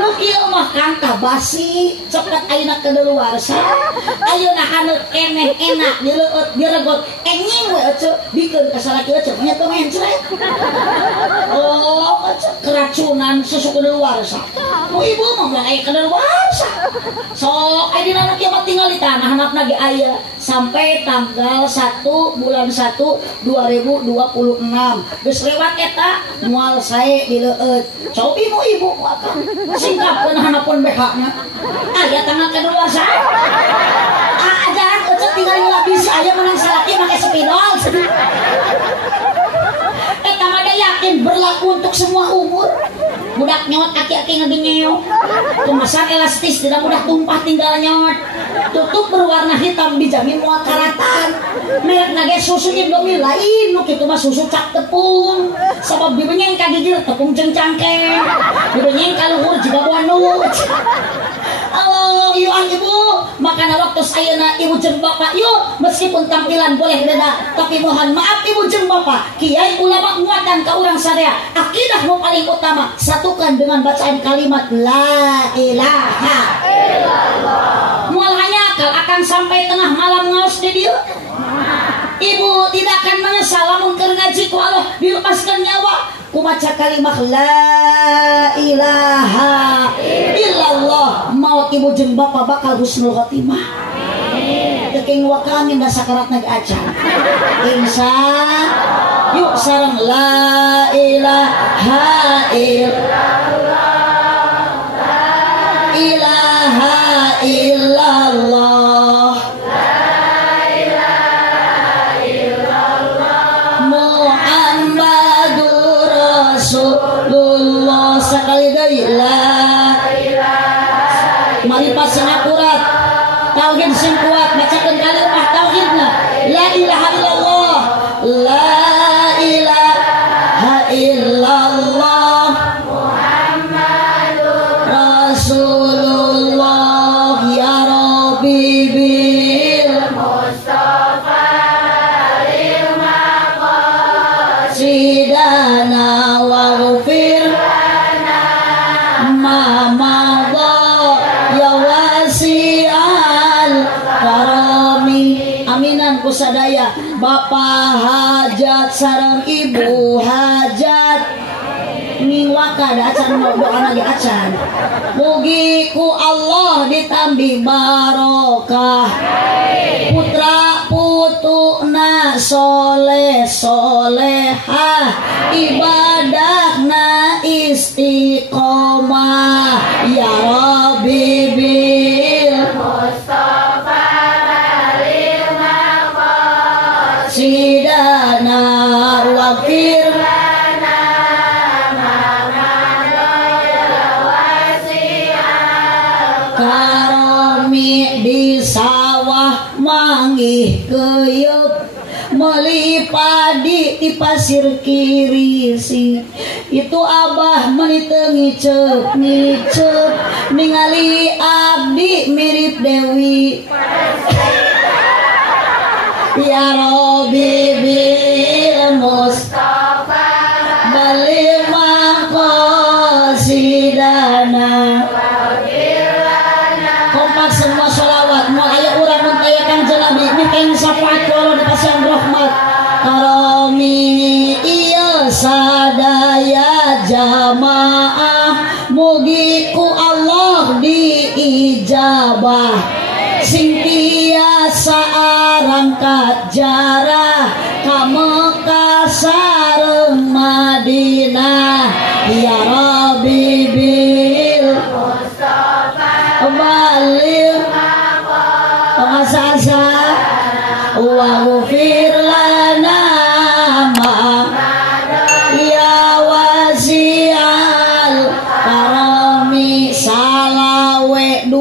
Nu kieu mah Kang tah basi cepet ayeuna kadaluarsa. Ayeuna haneut keneh enak dileueut diregot enying we ece bikeun ka salaki ece nya teu mencret. Oh, keracunan susu kadaluarsa. Mu ibu mah mun aya kadaluarsa. Sok aya dina nu kieu mah tinggal di tanah handapna ge aya sampai tanggal 1 bulan 1 2026. Geus lewat eta moal sae dileueut. Cobi mu ibu akang singkapkeun handapun BH-na. Aya tanggal kadaluarsa. Ajaran ece tinggal lapis aya menang salaki make spidol. Eta mah yakin berlaku untuk semua umur. Budak nyot aki-aki ngagengeo. Kemasan elastis tidak mudah tumpah tinggal nyot. Tutup berwarna hitam dijamin moal karatan. Merek nage susu Indomie lain nu kitu mah susu cak tepung. Sabab dibenyeng ka gigil tepung jeung cangkeng. Dibenyeng ka luhur jiga buanu. Oh, ieu ibu, makana waktu ayeuna ibu jeung bapak yuk meskipun tampilan boleh beda, tapi mohon maaf ibu jeung bapak, kiai ulama nguatan ka urang sadaya, akidah nu paling utama satukan dengan bacaan kalimat la ilaha illallah. Moal hanyakal akan sampai tengah malam ngaos di dieu. Ibu tidak akan menyesal lamun keur ngaji ku Allah dilepaskan nyawa ku maca kalimat la ilaha illallah. Maut ibu jeung bapak bakal husnul khotimah. Teuking wakamin da sakaratna ge acan. Insya yuk sareng la ilaha illallah. La ilaha illallah. Rasulullah sekali deui la ilaha. Mari pas sing akurat tauhid sing kuat bacakeun kalimat tauhidna la ilaha illallah. La ilaha illallah Muhammadur Rasulullah ya Rabbi bil Mustafa lil maqasidana waghfir lana ma madha ya wasi'al karami. Aminan kusadaya bapak hajat sareng ibu hajat ning wakada acan doa lagi acan mugi ku Allah ditambi barokah putra putuna soleh solehah ibadahna istiqomah ya Rabbi bil Mustafa balil maqasidana waghfir lana karami di sawah manggih keyeup meuli padi di pasir kirisi itu abah meuli teu ngiceup ningali abdi mirip Dewi ya Rabbi bil Mustafa balil maqasidana. Kompak semua sholawat mau aya urang mun aya Kangjeng Nabi mikeng syafaat Allah di pasang rahmat karami ieu sadaya jamaah mugi ku Allah diijabah sing tiasa arangkat jarah ka Mekah sareng Madinah ya Rabbi bil Mustafa balil maqasidana waghfir lana ma ya wasi'al karami salawe 20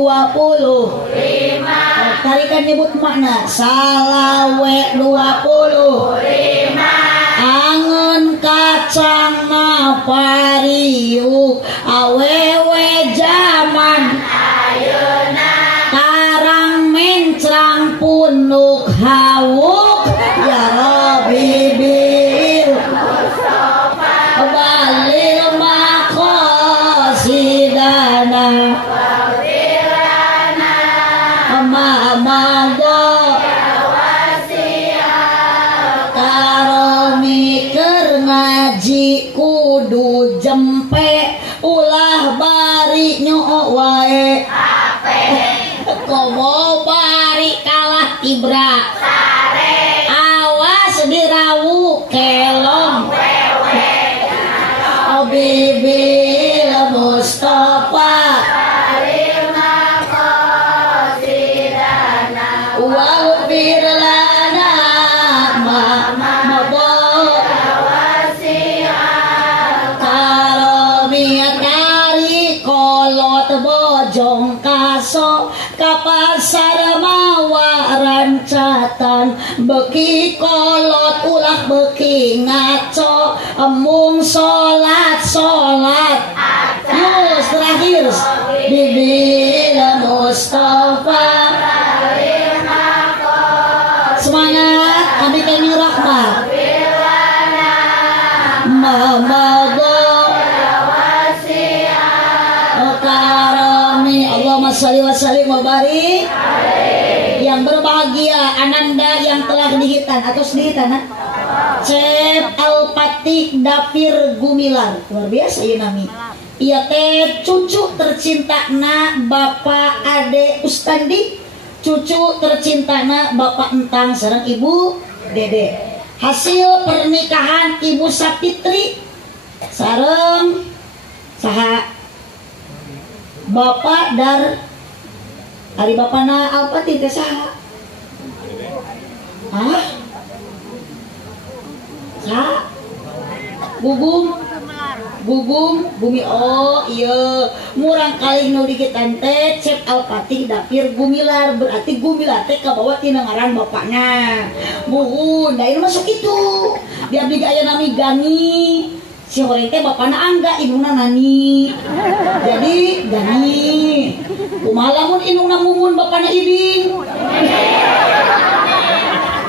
tarikan nyebut makna salawe 20 angeun kacangna pariuk awewe zaman ayeuna tarang mencrang punuk hawuk ya Rabbi bil Mustafa jempe ulah bari nyoo wae komo bari kalah tibra sare awas dirawu kelong bibil Mustafa waghfir lana ma kolot bojong kaso kapasar mawa rancatan beki kolot ulah beki ngaco emung solat terus terakhir bibil Mustafa semangat kami kami rahmat Allahumma sholli wa sallim wa barik. Yang berbahagia Ananda yang telah dihitan atau sedihitan Cep Al-Patik Dapir Gumilar luar biasa ya nami. Iya teh cucu tercinta na Bapak Ade Ustandi, cucu tercinta na Bapak Entang sareng Ibu Dede. Hasil pernikahan Ibu Sapitri sareng saha Bapak Dar ari bapana Alpati teh saha? Hah? Saha? Gugum Bumi. Oh iya, murang kali nu dikitan teh Cep Alpati Dapir Gumilar, berarti Gumilar teh kabawa tina ngaran bapakna. Buhun, da ieu masuk itu. Di abdi aya nami Gani. Si horeng teh bapana Angga, inuna Nani. Jadi Gani. Kumaha lamun inuna Mumun bapana Ibing?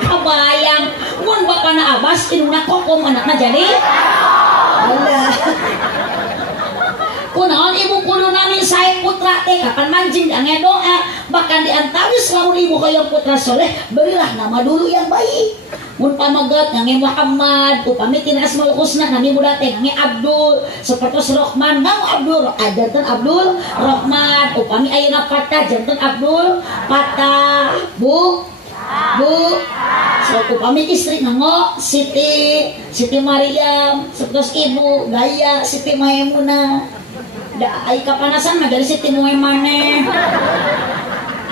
Kabayang, mun bapana Abbas inuna Kokom anakna jadi Allah. Kunaon ibu kudu nami sae putra teh kapan manjing jangan doa, bahkan diantawis lamun ibu hoyong putra soleh berilah nama dulu yang baik. Mun pamagat ngange Muhammad upami tina asmaul husna nami budak teh ngange Abdul seperti Rahman nang Abdul janten Abdul Rahman upami ayeuna Fatah janten Abdul Fatah bu so upami istri nango Siti Maryam seperti ibu Gaya Siti Maimunah da ai kapanasan mah dari Siti Muemane.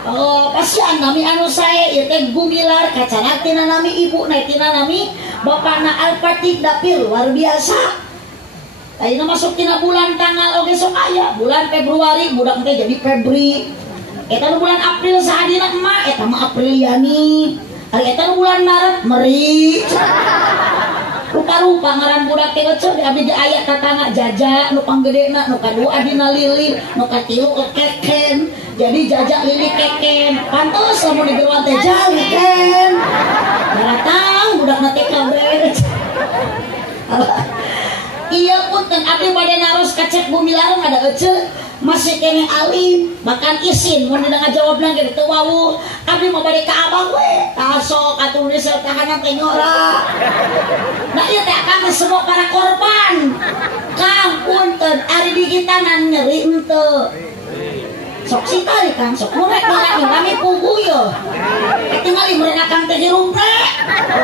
Oh, pasian nami anu sae ieu teh Gumilar kacarak tina nami ibu na tina nami bapana Alpati Dapir luar biasa. Ayeuna masuk tina bulan tanggal oge sok aya bulan Februari budak teh jadi Febri. Eta nu bulan April sahadina emak eta mah Apriliani. Ari eta nu bulan Maret Meri. Rupa-rupa ngaran budak teh eueuh di abdi aya tatangga Jaja nu panggedena nu kadua adina Lili nu katilu Keken. Jadi Jajak Lili Keken pantes lamun digeruan teh Jaliken datang budak na teh kabeh. Iya punten abdi bade naros ka Cep Gumilar ada eueuh masih kene alim makan isin mun dina ngajawabna ge teu wawuh abdi mah bade ka abang we tasok atuh di tahanan teh nyora. Nah ieu teh kang semua para korban kang punten ari digitanan nyeri henteu sok sitali kan sok mulai kami pugu yo tinggal merenakan teh hirupna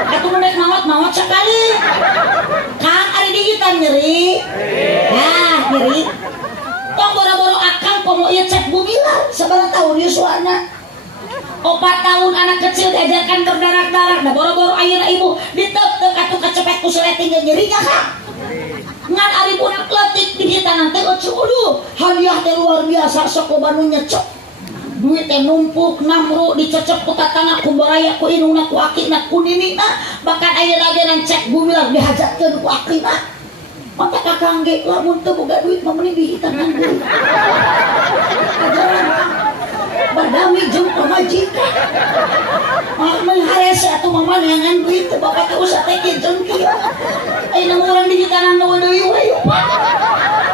atuh mulai mawat sekali kang ari digitan nyeri nah nyeri tong boro-boro akang komo ieu Cep Gumilar sabaraha tahun Yuswana 4 tahun anak kecil diajarkan berdarak-darak da boro-boro ayeuna ibu diteuk-teuk atuh kacepet ku seleting nyerinya kang ngan ari budak leutik digitan teh aduh hadiah teh luar biasa sok loba nu nyecok duit teh numpuk namru dicecep ku tatangga ku baraya ku indungna ku akina ku ninina bahkan ayeuna ge nang Cep Gumilar dihajatkeun ku akina mata kakang ge lamun teu boga duit mah mending dihitan ngan duit ajaran badami jeung pamajikan mengharese atuh mama neangan duit teu bapak teh usah teh jeung kieu ayeuna urang digitanan deui we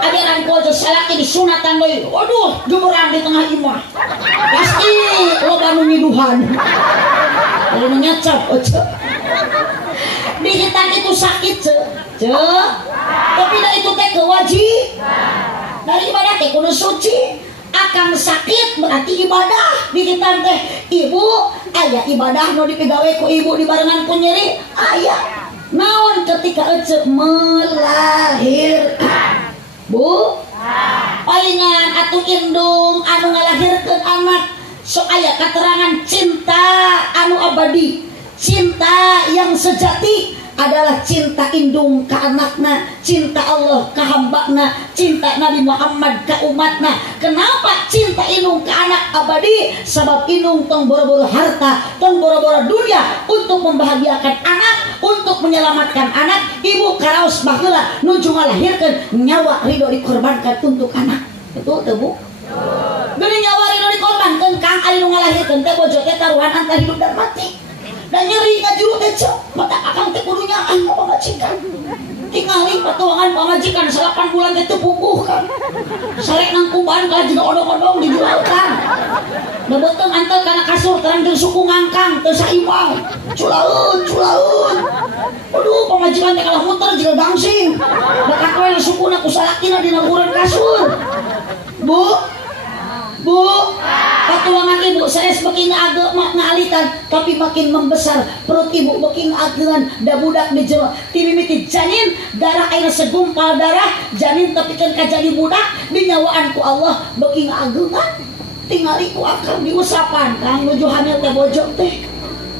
ajaran ku aja salaki disunatan deui waduh gemeran di tengah imah pasti loba nu ngiduhan lalu nyacap oce dihitan itu sakit ce Tapi dah itu teh kewajiban. Dari ibadah teh kudu suci. Akang sakit berarti ibadah di kita teh. Ibu aya ibadah nu dipegawe ku ibu di barengan ku nyeri aya. Naon ketika ece melahirkan Bu palingan atuh indung anu ngalahirkeun anak sok aya katerangan cinta anu abadi, cinta yang sejati adalah cinta indung ke anakna, cinta Allah ke hambana, cinta Nabi Muhammad ke umatna. Kenapa cinta indung ke anak abadi? Sebab indung tong boro-boro harta, tong boro-boro dunia untuk membahagiakan anak, untuk menyelamatkan anak. Ibu karaos baheula nuju ngalahirkeun nyawa ridho dikorbankan untuk anak. Betul teu Bu? Geuning nyawa ridho dikorbankan kang ari nu ngalahirkeun teh bojo teh taruhan antara hidup dan mati. Dan nyeri ngajuru teh mata akang teh kudu nyaan ka pamajikan. Tingali patuangan pamajikan 8 bulan teh teu puguh kan. Sarek nang kumbaan ka jiga odong-odong dijualkan. Beuteung antel kana kasur terang jeung suku ngangkang teu saimbang. Culaeun. Aduh pamajikan teh kalah muter jiga gangsing. Bakat we sukuna ku salakina dina ukuran kasur. Bu, patuangan ibu sanes beuki ngaageuk ngalitan tapi makin membesar perut ibu beuki ngaageun da budak di jero ti mimiti janin darah ayeuna segumpal darah janin tepikeun ka jadi budak dinyawaan ku Allah beuki ngaageungan tingali ku akang diusapan kang nuju hamil teh bojo teh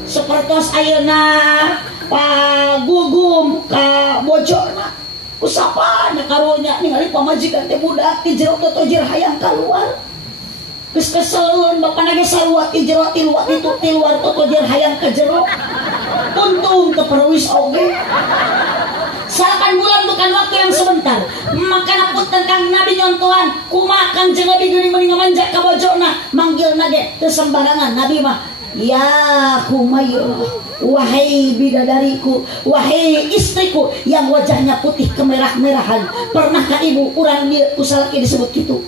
sapertos ayeuna pagugum ka bojona usapan karunya ningali pamajikan teh budak di jero teh tojir hayang kaluar. Geus keselun bapak nage sarua ti jero ti luar itu ti luar toko jer hayang ke jero. Untung teu perwis oge. 8 bulan bukan waktu yang sebentar. Makana punten kang Nabi nyontohan kumaha kang jeung Nabi geuning meuning ngamanjak ka bojona manggilna ge teu sembarangan. Nabi mah ya Humairah, wahai bidadariku, wahai istriku yang wajahnya putih kemerah-merahan. Pernahkah ibu urang dieu usalaki disebut kitu?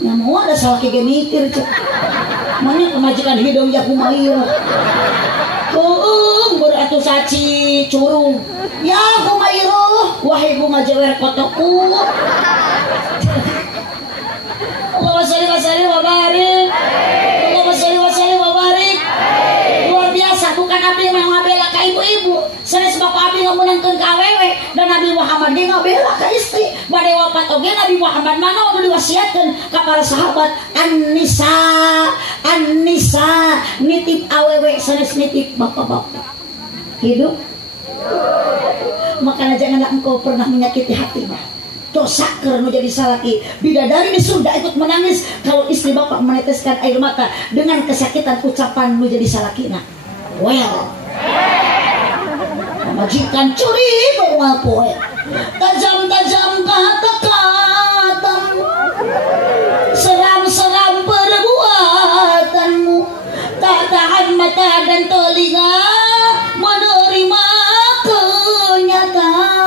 Nah mau ada salah kayak mikir cek mana pemajikan hidung ya Humairah beratu saci curung ya Humairah wahai bunga jewer kotoku Allahumma sholli wa sallim wa barik Allahumma sholli wa sallim wa barik. Luar biasa bukan abdi yang ngabela ka ibu-ibu sanes bapak abdi ngamunangkeun ka awewe dan Nabi Muhammad ge ngabela ka istri bade wafat oge Nabi Muhammad mana udah diwasiatkeun ka para sahabat an-nisa nitip awewe sanes nitip bapak-bapak hidup. Makanya janganlah engkau pernah menyakiti hatinya. Dosa karena jadi salaki. Bidadari di surga ikut menangis kalau istri bapak meneteskan air mata dengan kesakitan ucapan nu jadi salakina. Well, majikan curi bawa poe. Tajam-tajam kata-katamu, seram-seram perbuatanmu, tak tahan mata dan telinga menerima kenyataan.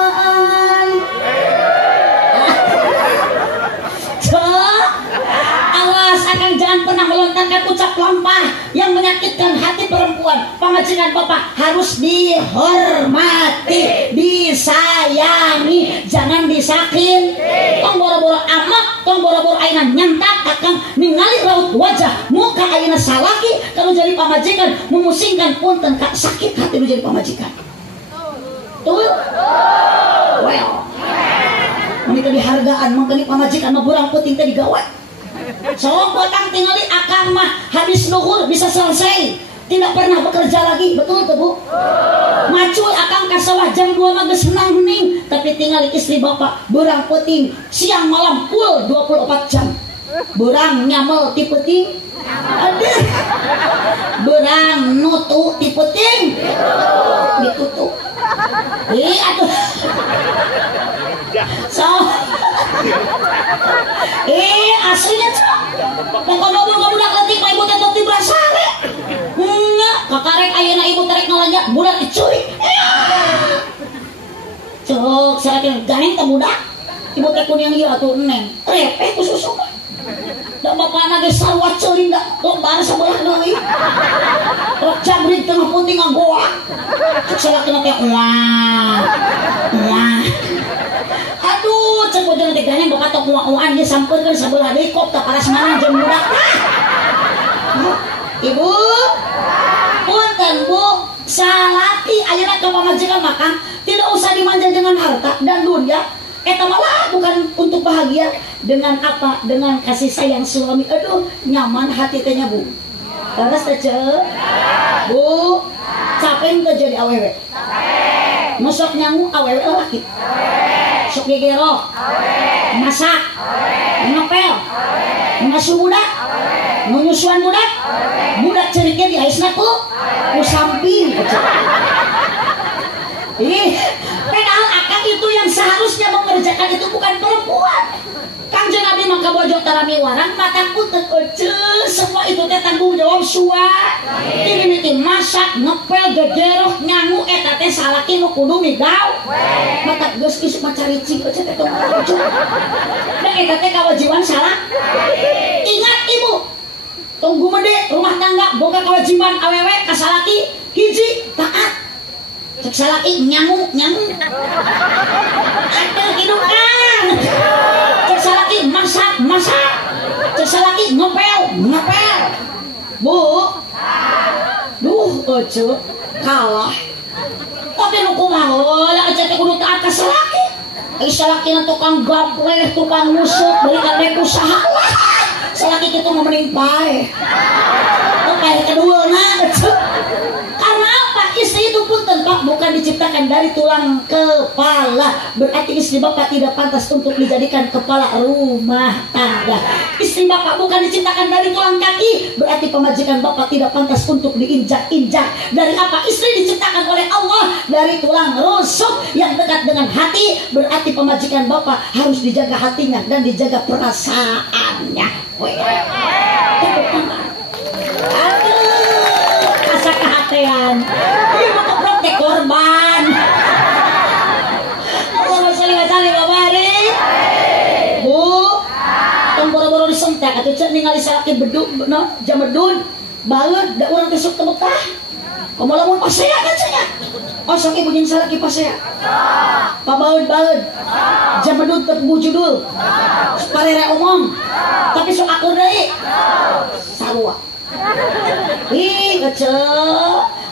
Awas akan jangan pernah melontarkan ucap lampah yang menyakitkan hati perempuan. Pamajikan bapak harus dihormati, disayangi, jangan disakin. Tong boro-boro amak, tong boro-boro ayeuna nyantak akang ningali raut wajah muka ayeuna salaki kalau jadi pamajikan memusingkan punten kak sakit hati lu jadi pamajikan. Tuh. Well. Mereka dihargaan mangkani pamajikan mah burang peuting teh digawe. Sok potang tingali akang mah habis luhur bisa selesai. Tidak pernah bekerja lagi, betul tuh Bu? Macul akang ka sawah jam 2 mah geus hening, tapi tinggal istri bapak burang peuting siang malam full 24 jam. Burang nyamel ti peuting. Aduh. Burang nutu ti peuting. Ditutup. Aduh. So. Aslinya cok. Pokok budak letik mah ibu teh teu berasa we. Nya, kakarek ayeuna ibu terek ngalanjak budak diculik. Cok, saking ganeng teh budak. Ibu teh kuning ieu atuh eneng. Repeh ku susu mah. Da bapana ge sarua ceuring da lombar sabelah deui. Rok jabrik tengah putih ngagoa. Cek salakina teh wah. punten teh ganyang bapak tok muaan ge sampeurkeun sabelah deui kop tah paras manang jeung budak. Ibu, punten Bu, salaki ayeuna ka pamajikan makan tidak usah dimanja dengan harta dan dunia. Eta malah bukan untuk bahagia dengan apa? Dengan kasih sayang suami. Aduh, nyaman hati tehnya Bu. Terus teh Bu, capek teh jadi awewe. Masuk nyangu awewe laki. Sok gegero. Masak. Ngepel. Ngasuh budak. Menyusuan budak. Budak ceriknya di aisna ku samping. Padahal akang itu yang seharusnya mengerjakan itu bukan perempuan. Kanjeng Nabi maka bojok tarami warang mata putet semua itu teh tanggung jawab suami. Ini miti masak, ngepel, gegeroh, nyangu eta teh salaki nu kudu migau. Mata geus geus macari cing teh tong bojok. Da eta teh kewajiban salah. Ingat Ibu, tunggu mede rumah tangga boga kewajiban awewe ka salaki hiji taat. Cek salaki nyangu. Aduh hidupkan. Cek salaki masak. Cek salaki ngepel. Bu. Duh, ojo kalah. Tapi nu kumaha lah cek teh kudu taat ka salaki. Ai salaki na tukang gapleh, tukang ngusut, beli kadek usaha. Salaki kitu mah mending pae. Pae kadueuna. Karena apa? Istri itu pun tentu bukan diciptakan dari tulang kepala. Berarti istri bapak tidak pantas untuk dijadikan kepala rumah tangga. Istri bapak bukan diciptakan dari tulang kaki. Berarti pemajikan bapak tidak pantas untuk diinjak-injak. Dari apa? Istri diciptakan oleh Allah dari tulang rusuk yang dekat dengan hati. Berarti pemajikan bapak harus dijaga hatinya dan dijaga perasaannya. Kehatean ibu keprok ke korban. Allahumma sholli wa sallim wa barik. Bu, tong boro-boro disentak atuh cek ningali salaki beduk no jamedun baeud da urang teh sok teu betah. Komo lamun pasea kan cenah. Oh sok ibu jeung salaki pasea. Pabaeud-baeud. Jamedun teu bujudul. Parere omong. Tapi sok akur deui. Sarua. Ih, kecil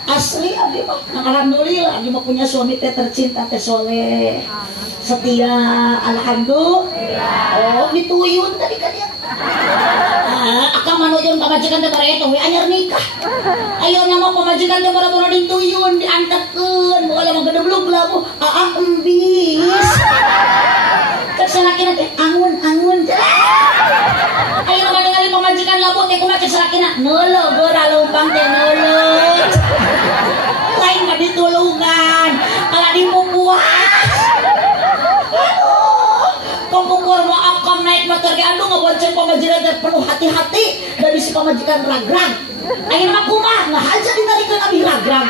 asli abdi mah. Alhamdulillah abdi mah punya suami teh tercinta teh soleh, setia, alhamdulillah. Oh, dituyun tadi kan ya. Akang manujun pamajikan teh bareng teh anyar nikah. Ayo nama pamajikan teh bara-bara dituyun, diantekeun, moga mah gedeblug labu. Embis. Salakina teh angun. Ayo nama ningali pamajikan labu teh kumaha cek salakina? Neuleug geura lumpang teh neuleug. Lain mah ditulungan, kalau dipupuas. Pembukur mau akam naik motor ke aduh ngebonceng pamajikan teh penuh hati-hati dari si pamajikan ragrang. Ayo mah kumaha ngahaja ditarikeun abi ragrang.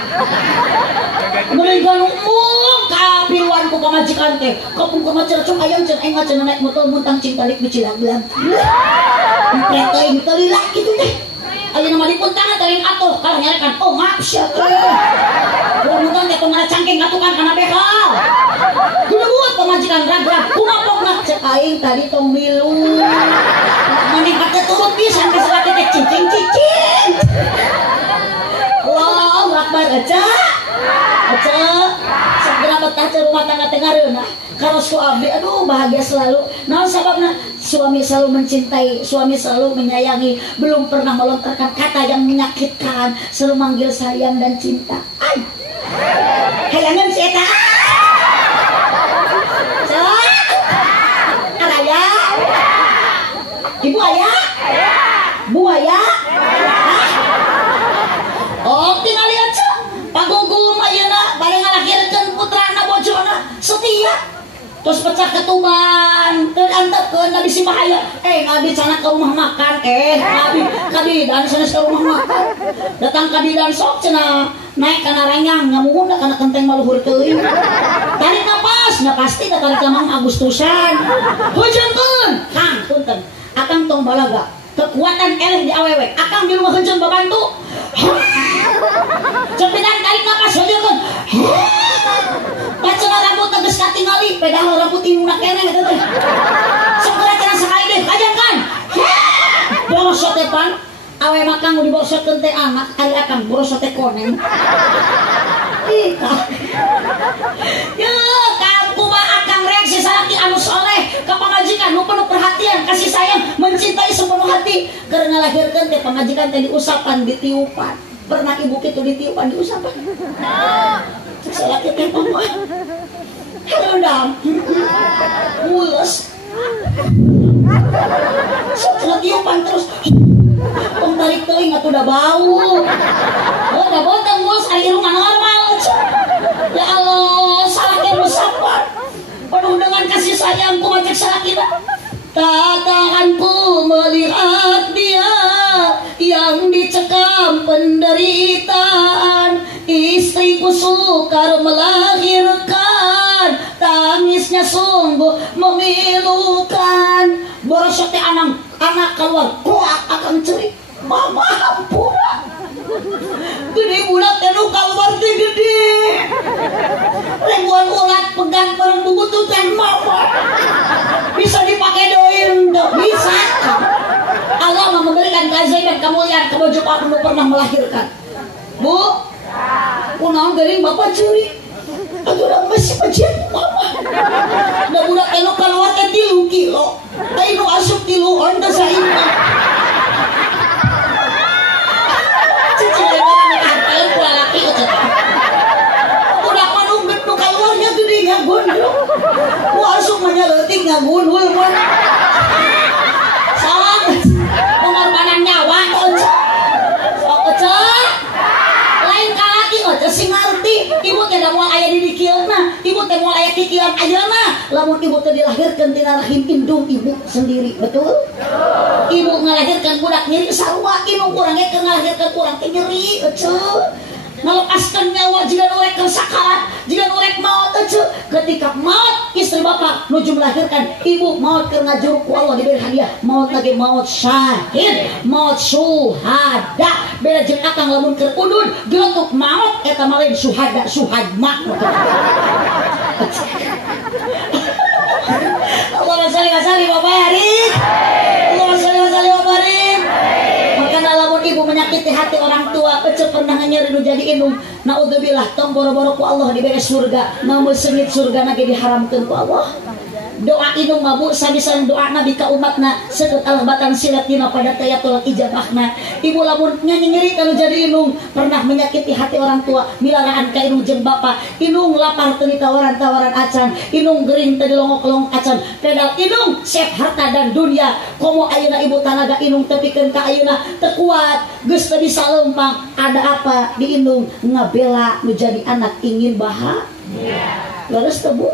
Mereka ngomong kapiluan ku pamajikan teh kapung kumaha cercok ayam cen engat cen naik motor muntang cing talik bicilaglang. Preteuing teu lila kitu teh. Ayo nama dipuntangan teuing atuh kalah nyarekan. Oh maaf sia teh. Muntang teh tong cangking atukan kana behal. Kudu buat pamajikan ragrang. Kumapokna cek aing tadi tong milu. Maneh kate turun pisan ka salaki teh cicing. Allahu Akbar aja. Segera betah ke rumah tangga tengareuna. Kalau suami aduh bahagia selalu. Naon sababna? Suami selalu mencintai, suami selalu menyayangi, belum pernah melontarkan kata yang menyakitkan, selalu manggil sayang dan cinta. Ay. Hayangan si eta. Araya. Ibu aya? Bu aya? Oh, tinggal lihat cek. Pagugum ayeuna bari ngalahirkeun putrana bojona setia. Terus pecah ketuban, teu antepkeun ka bisi bahaya. Ngadi cenah ke rumah makan. Ngadi kadidan sanes ke rumah makan. Datang kadidan sok cenah naik kana ranjang nyamuhun da kana kenteng maluhur teuing. Tarik napas, pasti da tarik Mang Agustusan. Heujeunkeun, Kang, punten. Akang tong balaga. Kekuatan eleh di awewe. Akang di rumah heujeun babantu. Cepetan tarik napas heujeunkeun. Pacana rambut tegas katingali, padahal rambut imuna keneh eta teh. akang diborosotkeun teh anak, ari akang borosot teh koneng. Ih, ya kamu mah akang reaksi salaki anu soleh ka pamajikan nu penuh perhatian, kasih sayang, mencintai sepenuh hati. Keur ngalahirkeun teh pamajikan teh diusapan, ditiupan. Pernah ibu kitu ditiupan, diusapan? Salaki teh mah harudam. Mules. Setelah tiupan terus tong tarik teuing atuh da bau. Oh, da boteng mus ari rumah normal. Ya Allah, salaki musapan penuh dengan kasih sayang ku macam salakina. Tak tahan ku melihat dia yang dicekam penderitaan. Istriku sukar melahirkan, tangisnya sungguh memilukan. Borosot teh anak keluar, kuak akan cerik. Mama hampura. Gede budak teh nu keluar teh gede. Ribuan ulat pegang perang bubututan mama. Bisa dipakai doin, bisa. Allah memberikan keajaiban kemuliaan ke bojo anu pernah melahirkan. Bu, kunaon geuring bapak curi. Atuh urang masih pajian mama. Da budak teh nu keluar teh 3 kilo. Ai nu asup 3 on teh saimah. Cicing orang ngatain ku lalaki eta. Budak mah nu keluarnya gede nya gondrong. Ku asup mah nya leutik ngagundul mah. Salah. Pengorbanan nyawa tos. Sok ecek. Lain kalaki ecek sing ngarti. Ibu teh da moal aya di dikieuna, ibu teh moal aya kikian ayeuna. Lamun ibu teh dilahirkeun tina rahim indung ibu sendiri, betul? Ibu ngalahirkan budak nyeri sarua, indung urang ge ngalahirkan urang teh nyeri, eceu. Melepaskan nyawa jika norek kesakarat, jika norek maut eceu. Ketika maut istri bapak nuju melahirkan, ibu maut keur ngajuruk ku Allah diberi hadiah. Maut lagi maut syahid, maut syuhada. Beda jeung akang lamun keur udud, gelentuk maut eta mah lain syuhada, syuhadma. Allahumma shalli wa sallim wa barik. Allahumma shalli wa sallim wa barik. Makanya lamun ibu menyakiti hati orang tua, eceu pernah nyeri nu jadi indung. Naudzubillah, tong boro-boro ku Allah diberi surga, namun sengit surga lagi diharamkeun ku Allah. Doa indung mabu sabisan doa Nabi ka umatna seut alabatan silatina pada tayatul ijabahna. Ibu lamun nyeri kalau jadi indung pernah menyakiti hati orang tua, milaraan ka indung jeung bapa. Indung lapar teu ditawaran-tawaran acan, indung gering teu dilongok-longok acan. Pedal indung siap harta dan dunia. Komo ayeuna ibu tanaga indung tepikeun ka ayeuna teu kuat, geus teu bisa leumpang. Ada apa di indung ngabela nu jadi anak ingin bahagia. Leres teu Bu?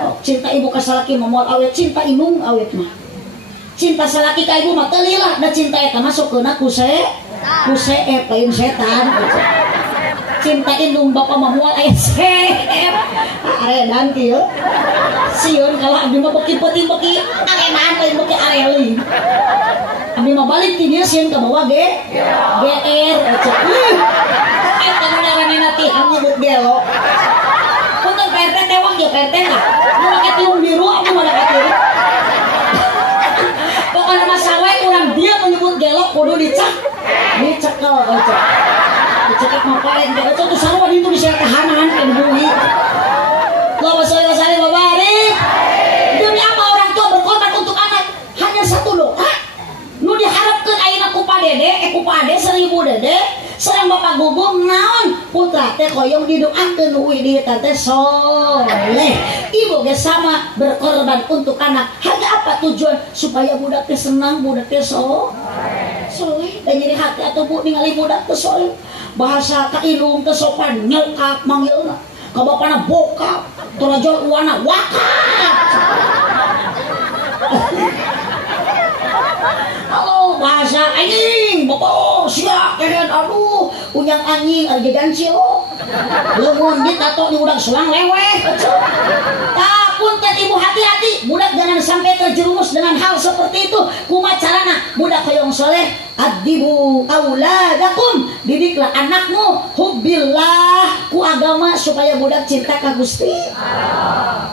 Oh, cinta ibu ka salaki mah moal awet, cinta indung awet mah. Cinta salaki ka ibu mah teu lila, da cinta eta masukkeunna ku lain setan. Cinta indung bapak mah moal aya seep. Aredan kieu. Sieun kalau abdi mah beuki peuting beuki arenan teh beuki areli. Abdi mah balik ti dieu sieun ka bawah ge. GR ecek. Eta nu ngaranna tihang nyebut gelo. Punten PRT tewak ya PRT lah. Nu make tiung biru aku mah da kieu. Pokona mah sawe urang dia menyebut gelo kudu dicekel ecek. Dicekek mah paling ecek tuh sarua ditu bisa tahanan kan bumi. Allahumma shalli wa sallim wa barik. Demi apa orang tua berkorban untuk anak? Hanya satu doa. Nu diharapkeun ayeuna ku padede, ku pade sareng ibu dede, sareng bapak gugum naon? Putra teh koyong didoakeun widi teh soleh. Ibu ge sama berkorban untuk anak. Hanya apa tujuan? Supaya budak teh senang, budak teh soleh. Dan jadi hati atuh Bu ningali budak teh soleh. Bahasa ka indung teh sopan nyokap manggilna. Ka bapana bokap, torajol uwana wakap. Halo bahasa anjing, bapak siap keren aduh, unyang anjing ari jajan cilok. Lemun ditato di budak selang leweh. Tapun teh ibu hati-hati, budak jangan sampai terjerumus dengan hal seperti itu. Kumaha carana budak hoyong soleh? Adibu auladakum, didiklah anakmu hubbillah ku agama supaya budak cinta ka Gusti.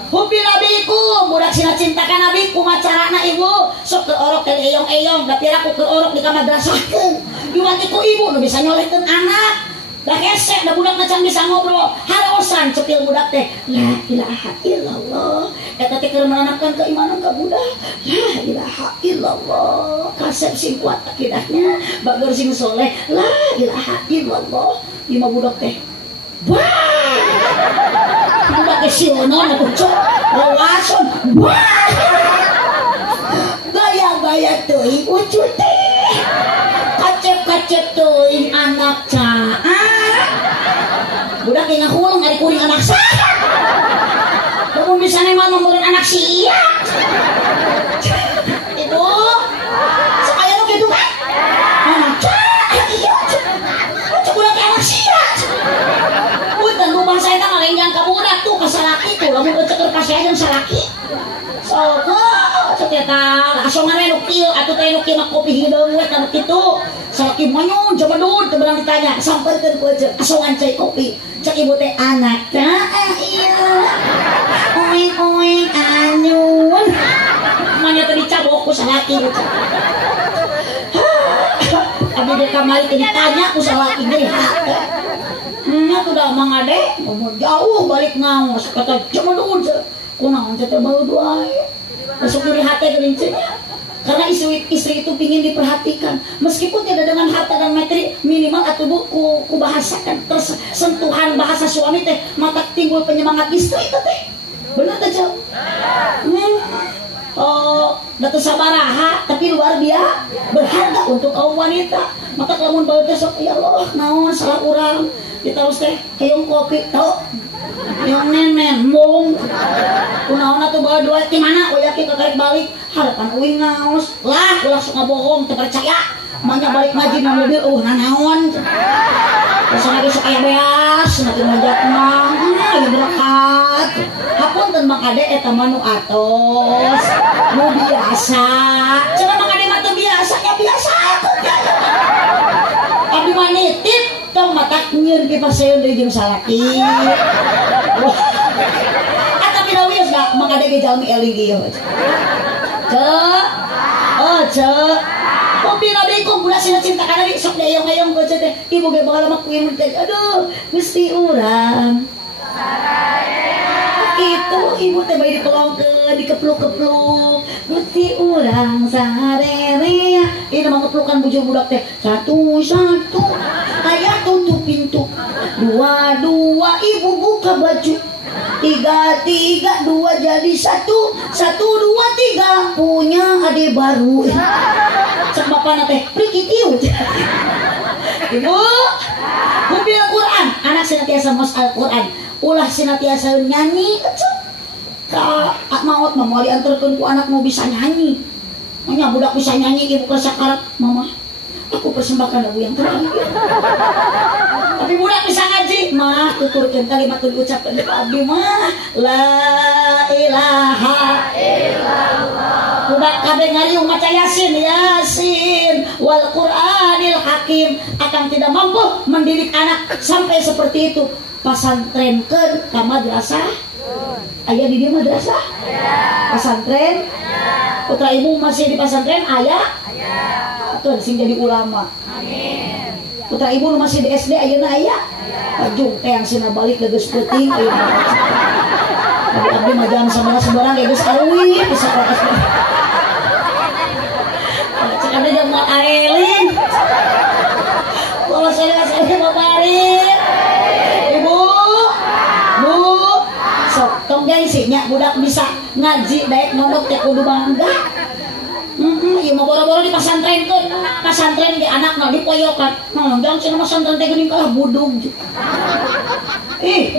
Hubbil nabiku budak sina cinta ka nabi. Kumaha carana ibu? Sok ke orok ke eyong-eyong, da pira ku ke orok di ka madrasahkeun. Diwanti ku ibu nu bisa nyolehkeun anak. Da hese da budak macan bisa ngobrol. Harosan cepil budak teh la ilaha illallah. Eta teh keur menanamkan keimanan ka budak. La ilaha illallah. Kasep sing kuat akidahnya, bager sing soleh. La ilaha illallah. Lima budak teh. Wah. Budak teh sionon atuh cok. Lawason. Wah. Gaya-gaya teuing ucut teh. Kacep-kacep teuing anak caah. Budak yang ngahulung dari kuring anak saya. Namun bisa nemang memburin anak si iya. Ibu, sekaya lu gitu kan? Anak caah, iya. Cek budak anak si iya. Punten rumah saya tak ngelenjang ke budak tuh ke salaki tuh. Lalu berceker kasih aja salaki. So, cetetan asongan anu kieu atuh teh nu kieu mah kopi hideung we anu kitu. Salaki manyun jamadun teu beurang ditanya, sampeurkeun ku aja asongan cai kopi. Cek ibu teh anak teh ieu. Uing anyun. Manya teh dicabok ku salaki gitu. Abi dia kamari teh ditanya ku salaki deui hate. Nya tuh dah mang ade, ngomong jauh balik ngaos kata jamadun. Kunaon teh bau duai. Masuk dari hati gerincenya. Karena istri itu ingin diperhatikan. Meskipun tidak dengan harta dan materi, minimal atau ku bahasakan tersentuhan bahasa suami teh, maka timbul penyemangat istri itu teh. Benar teh jauh. Oh, datu sabaraha tapi luar biasa berharga untuk kaum wanita. Maka lamun bae teh sok ya Allah, naon salah urang. Ditaros teh hayong kopi tau. Yang nenen mung kunaon atuh bawa dua ti mana we yakin kakarik balik harapan uing ngaos lah ulah sok ngabohong teu percaya mangnya balik ngaji na mobil nanaon rasana ge sok aya beas nanti ngajak mah aya berkat hapunten Mang Ade eta mah nu atos nu biasa cenah Mang Ade mah teu biasa nya biasa abdi mah nitip tong matak nyieun kipaseun deui jeung salaki. Tapi nawi geus Mang Ade ge jalmi LED ieu. Cek. Oh, cek. Kopi nabi ku budak sina cinta ka nabi sok deyong-deyong ku teh. Ibu ge bakal mah kuing teh. Aduh, Gusti urang. Itu ibu teh bae dipelongkeun, dikepluk-kepluk. Gusti urang sarerea. Ieu mah ngeplukan bujur budak teh. Satu-satu. Aya tutup pintu. Dua-dua ibu buka baju. Tiga, dua jadi satu. Satu, dua, tiga. Punya ade baru. Cek bapana teh, prikitiu. Ibu, mobil Al-Quran. Anak senantiasa mos Al-Quran. Ulah senantiasa nyanyi. Kak maut mah diantarkeun ku anak mau bisa nyanyi. Nya budak bisa nyanyi ibu ka sakarat, mama. Aku persembahkan lagu yang terakhir. Tapi budak bisa ngaji, mah tuturkeun kalimat diucapkeun deui abdi mah la ilaha illallah. Budak kabeh ngariung maca Yasin wal Qur'anil Hakim akan tidak mampu mendidik anak sampai seperti itu. Pasantrenkeun ka madrasah. Aya di dieu madrasah? Aya. Pasantren? Aya. Putra ibu masih di pasantren? Aya. Tuh sing jadi ulama. Amin. Putra ibu masih di SD ayeuna aya. Ajung teh yang sina balik geus peuting ayeuna. Abdi mah jangan sembarang geus karuwi bisa kelas. Cek ada jeung mal aelin. Kalau saya babarin. Ibu. Bu. Sok tong gengsi nya budak bisa ngaji daek mondok teh kudu bangga. Ieu mah boro-boro di pasantrenkeun. Pasantren ge anakna dipoyokan. Jangan cenah pasantren teh geuning kalah budug.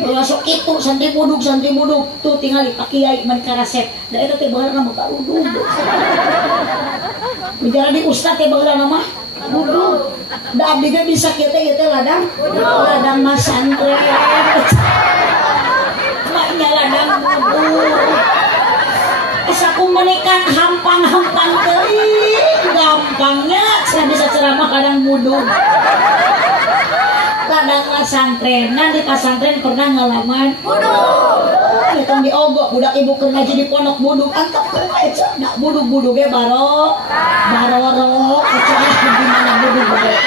Ulah sok kitu santri budug. Tuh tingali Pak Kiai mani karasep. Da eta teh baheula mah budug. Bicara di ustad teh baheula mah budug. Da abdi ge bisa kieu teh ladang masantren. Maknya ladang budug. Sakumaha menikah hampang-hampang teuing gampangnya saya bisa ceramah kadang mudun kadang pesantrenan di pesantren pernah ngalaman Metong diogok budak ibu keur ngaji di pondok buduk antep aja nak buduk-buduk ge barorok acara gimana buduk barok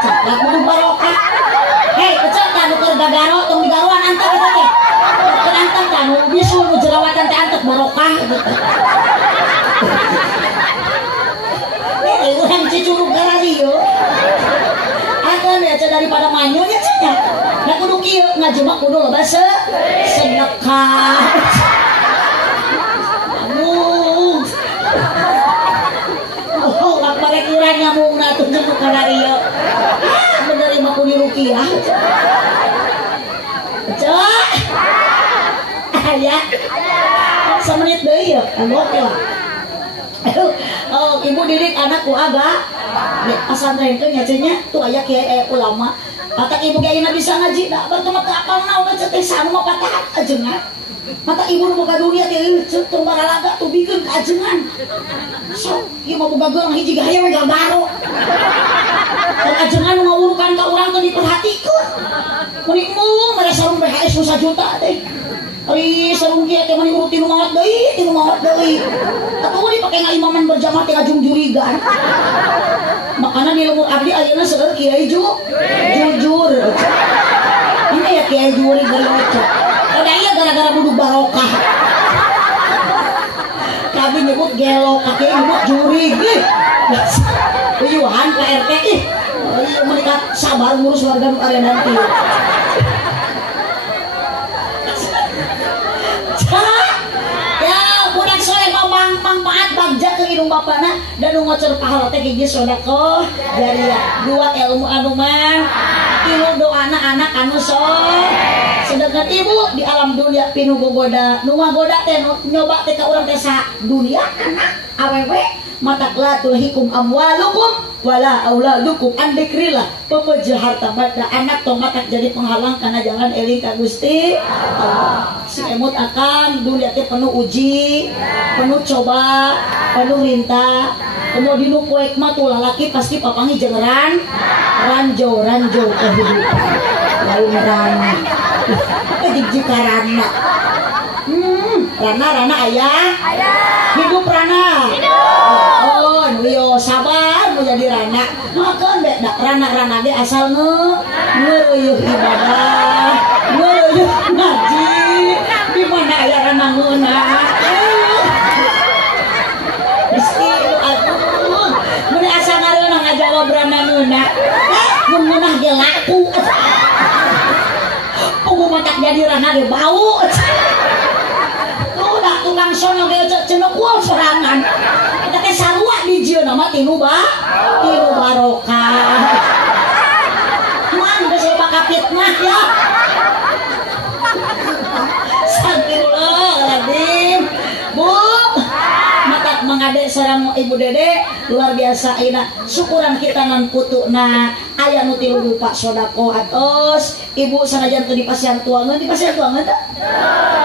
cepat buduk barokah hei kecil kan keur gagaro tong digaruan antep eta teh keur antep kan bisul nu jerawatan teh antep barokah urang cicurug garariyo akan ya daripada manyonya cenah nah kudu kieu ngaji mah kudu loba sedekah oh akbarek urang nyamungna tuh jeung garariyo bener mah kudu rupiah cok aya semenit deui ya oke lah oh ibu didik anakku abah di pesantren teh nyacenya tuh aya kiai ulama mata ibu kiai bisa ngaji da bertemu teu apal naon teh sanu mah patahan ajengan mata ibu nu boga dunia teh teu baralaga tuh bigeun ka ajengan so ieu mah boga geung hiji gaya we gabaro dan ajengan nu ngawurukan ka urang teh diperhatikeun mun mung mere sarung BHS nu 1 juta teh ari sarung kieu teh mah urutin nu mawat deui atuh dipake ngaimaman berjamaah teh ngajung jurigan makanya di lemur abdi ayeuna seueur kiai jujur ini ya kiai juri berloco kada ieu gara-gara buduk barokah kami nyebut gelok kiai nyebut juri uyuhan Pak RT menikah sabar ngurus warga nu are nanti ya budak soleh manfaat bagja ke hidung bapana dan ngocor pahala teh hiji sedekah jariah 2 ilmu anu mah 3 doana anak anu soleh sedekah ibu di alam dunia pinu gogoda nu ngagoda teh nyoba teh ka urang teh sa dunia anak awewe matakla tulhikum amwalukum wala auladukum an dzikrillah pepeje harta banda anak tong matak jadi penghalang kana jalan eling ka Gusti Allah si emut akan dunia teh penuh uji penuh coba penuh rintah kemudian nu poek mah tuh lalaki pasti papangi jeung ranjo kehidupan lain rana jikarana rana ayah hidup rana oh yo sabar mau jadi rana makan beda rana ge asal ngeureuh ibadah ngeureuh ngaji di mana aya rana ngeuna meski aduh mun asa ngareuna ngajawab rana ngeuna mun ngeunah ge laku pungu matak jadi rana ge bau tukang sono ge cenah kual sorangan eta teh sarua di jieuna mah tinu barokah man geus loba kapitnah ya astagfirullahaladzim bu matak mangade sareng ibu dede luar biasa ayeuna syukuran kita nan putuna aya nu 3 rupa sedekah atos ibu sanajan teu dipasihan tuangeun tah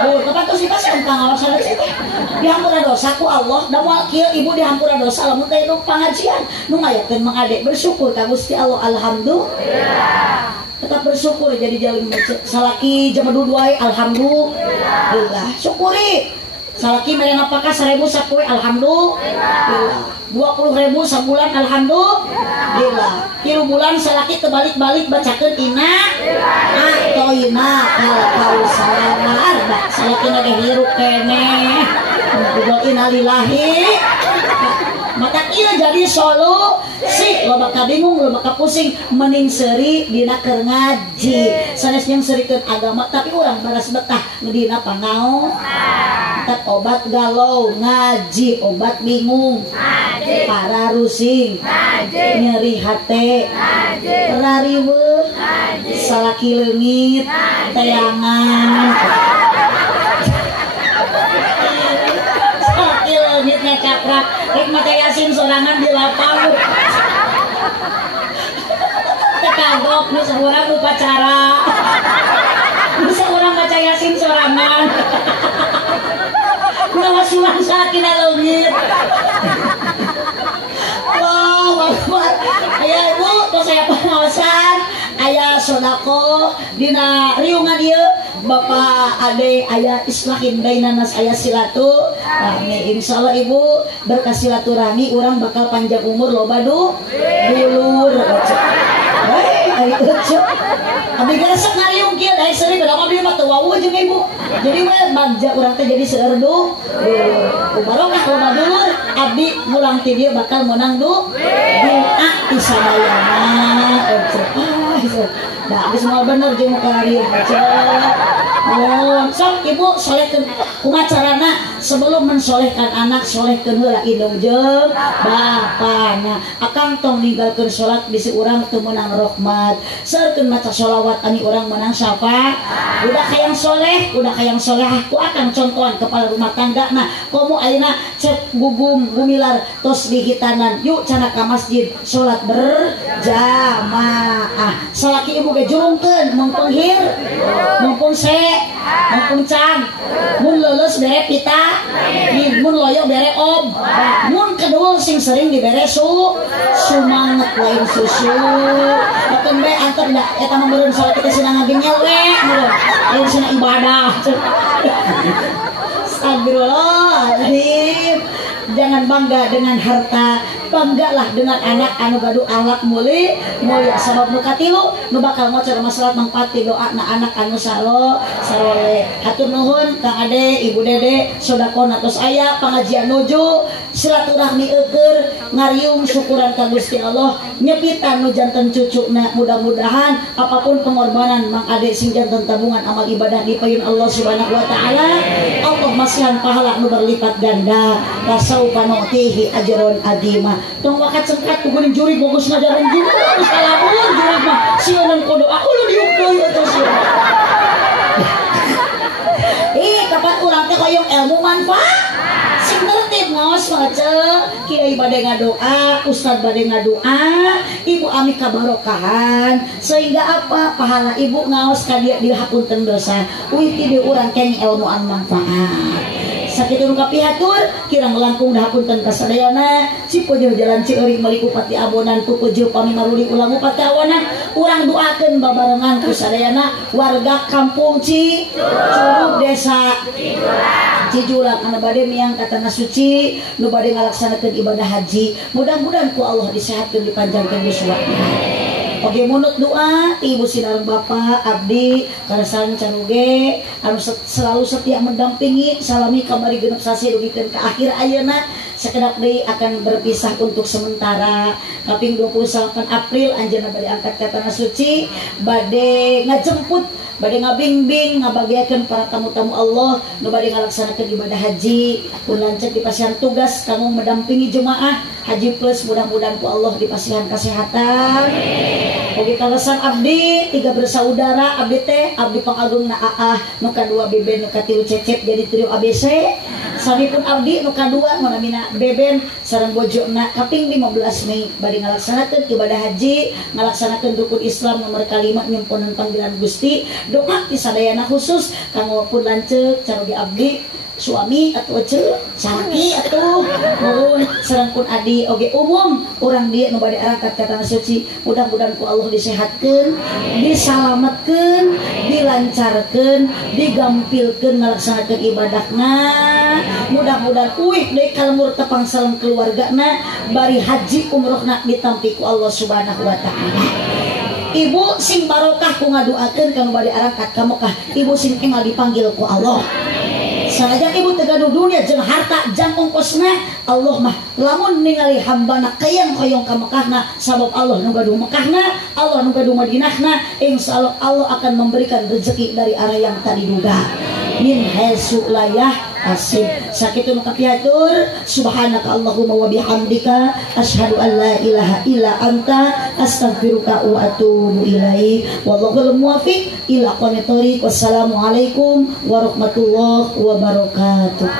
oh kapan tos dipasihan pangawas teh dihampura dosa ku Allah da moal kieu ibu dihampura dosa lamun teh nu pangajian nu ngayakeun mangade bersyukur ka Gusti Allah alhamdulillah tetap bersyukur jadi jalan salaki jam 2 alhamdulillah syukuri salaki mere napakah 1000 sapoe alhamdulillah 20.000 sabulan alhamdulillah 3 bulan salaki terbalik-balik bacakeun inna atoina kal kausar salaki nage hirup keneh kudu innalillahi mata ieu jadi solusi loba kabingung loba kapusing mending seuri dina keur ngaji sanes yang serikeun agama tapi urang baras betah dina panaon tak obat galau ngaji obat bingung ngaji para rusing ngaji nyeri hate ngaji rariweuh ngaji salaki leungit tayangan salaki leungit ngecaprak rek mata yasin sorangan di lapang tekagok nu saurang upacara nu saurang baca yasin sorangan sakit leungit. Wah, aya ibu tos saya pengawasan, aya sodako dina riungan ieu Bapak Ade aya islahin bainanas aya silatu. Insyaallah ibu berkah silaturahmi urang bakal panjang umur loba dulur. Ari ecuk. Abi garesek ngaliung kieu da sering da abdi mah teu wawuh jeung ibu. Jadi we bagja urang teh jadi seurdu. Barokah loba dulur abdi mulang ti dieu bakal menang doa ti sadayana. Nah, geus moal bener jeung kalian. Oh, sok ibu solehkeun kumaha carana sebelum mensolehkan anak solehkeun heula indung jeung bapana. Akang tong ninggalkeun salat bisi urang teu meunang rahmat. Saeureun maca sholawat ani urang meunang syafaat. Udah kayang soleh, udah kayang solehah ku akang contohan kepala rumah tangga. Nah, komo ayeuna cek gugum gumilar tos di hitanan. Yuk cenah ka masjid salat berjamaah. Salaki ibu ge jurungkeun mung penghir, mung se mumpung can mun lulus bere pita mun loyok bere ob mun kedul sing sering dibere sumanget lain susu akan be antar da eta mah meureun salat kita senang ngagengel we lain senang ibadah. Astagfirullahaladzim. Jangan bangga dengan harta, banggalah dengan anak anu gaduh akhlak mulia. Sabab nu katilu nu bakal ngocor masalah mangpati doa na anak anu saleh. Hatur nuhun Kang Ade, Ibu Dede, sodakona tos aya pangajian nuju silaturahmi eukeur ngariung syukuran ka Gusti Allah nyepitan nu janten cucuna. Mudah-mudahan apapun pengorbanan Mang Ade sing janten tabungan amal ibadah dipayun Allah Subhanahu wa taala, Allah masihan pahala nu berlipat ganda. Saupa nu'tihi ajron adima. Tong wakat sengkat ku geuning jurig bagus ngajaran juga geus kalabur jurig mah sieun ku doa ulu diuk deui eta sieun. Kapan urang teh hoyong ilmu manfaat. Sing tertib ngaos maca kiai bade ngadoa, ustad bade ngadoa, ibu ami kabarokahan sehingga apa pahala ibu ngaos ka dieu dihapunten dosa. Uih ti dieu urang kenging ilmu an manfaat. Sakitu nu kapihatur kirang langkung dahapunten kasadayana cipujuh jalan Cieurik meuli Bupati Abonan tupujuh pamimaruli ulang Bupati Awonan urang doakeun babarengan ku sadayana warga kampung Curug desa Cijulang anu bade miang ka tanah suci nu bade ngalaksanakeun ibadah haji. Mudah-mudahan ku Allah disehatkeun dipanjangkeun yuswana. Oke munut doa ibu sinareng bapak abdi karasan canuge anu selalu setia mendampingi salami kamari genep sasi dugikeun ka akhir ayeuna sakedap deui akan berpisah untuk sementara. Kaping 28 April anjeunna bade angkat ka tanah suci bade ngajemput bade ngabimbing ngabagiakeun para tamu-tamu Allah nu bade ngalaksanakeun ibadah haji pun lanceuk dipasihan tugas kanggo mendampingi jemaah haji plus mudah-mudahan ku Allah dipasihan kesehatan. Oke kalasan abdi tiga bersaudara abdi teh abdi pangagung na AA nu kadua Beben nu katilu Cecep jadi trio ABC. Sami pun abdi nu kadua namina Beben sareng bojona kaping 15 Mei bade ngalaksanakeun ibadah haji ngalaksanakeun rukun Islam nomor kalima nyimponan panggilan Gusti. Doa ti sadayana khusus kanggo pun lanceuk caroge abdi suami atau cantik atau nuhun sareng pun adi oge umum urang dieu nu bade arangkat ka tanah suci mudah-mudahan ku Allah disehatkeun disalametkeun dilancarkeun digampilkeun ngalaksanakeun ibadahna mudah-mudahan uih deui kalemur tepang saleng keluargana bari haji umrohna ditampi ku Allah Subhanahu wa taala. Ibu sing barokah ku ngadoakeun kanu bade arangkat ka Mekah ibu sing enggal dipanggil ku Allah. Sanajan ibu tegaduh dunia jeung harta jang ongkosna Allah mah lamun ningali hambana kayang hoyong ka Mekahna sabab Allah nu gaduh Mekahna Allah nu gaduh Madinahna insyaallah Allah akan memberikan rezeki dari arah yang tak diduga min haitsu la yahtasib. Sakitu nu kapiatur subhanaka Allahumma wa bihamdika asyhadu an la ilaha illa anta astaghfiruka wa atubu ilaik wallahul muwaffiq ila aqwamit thoriq. Wassalamualaikum warahmatullahi wabarakatuh.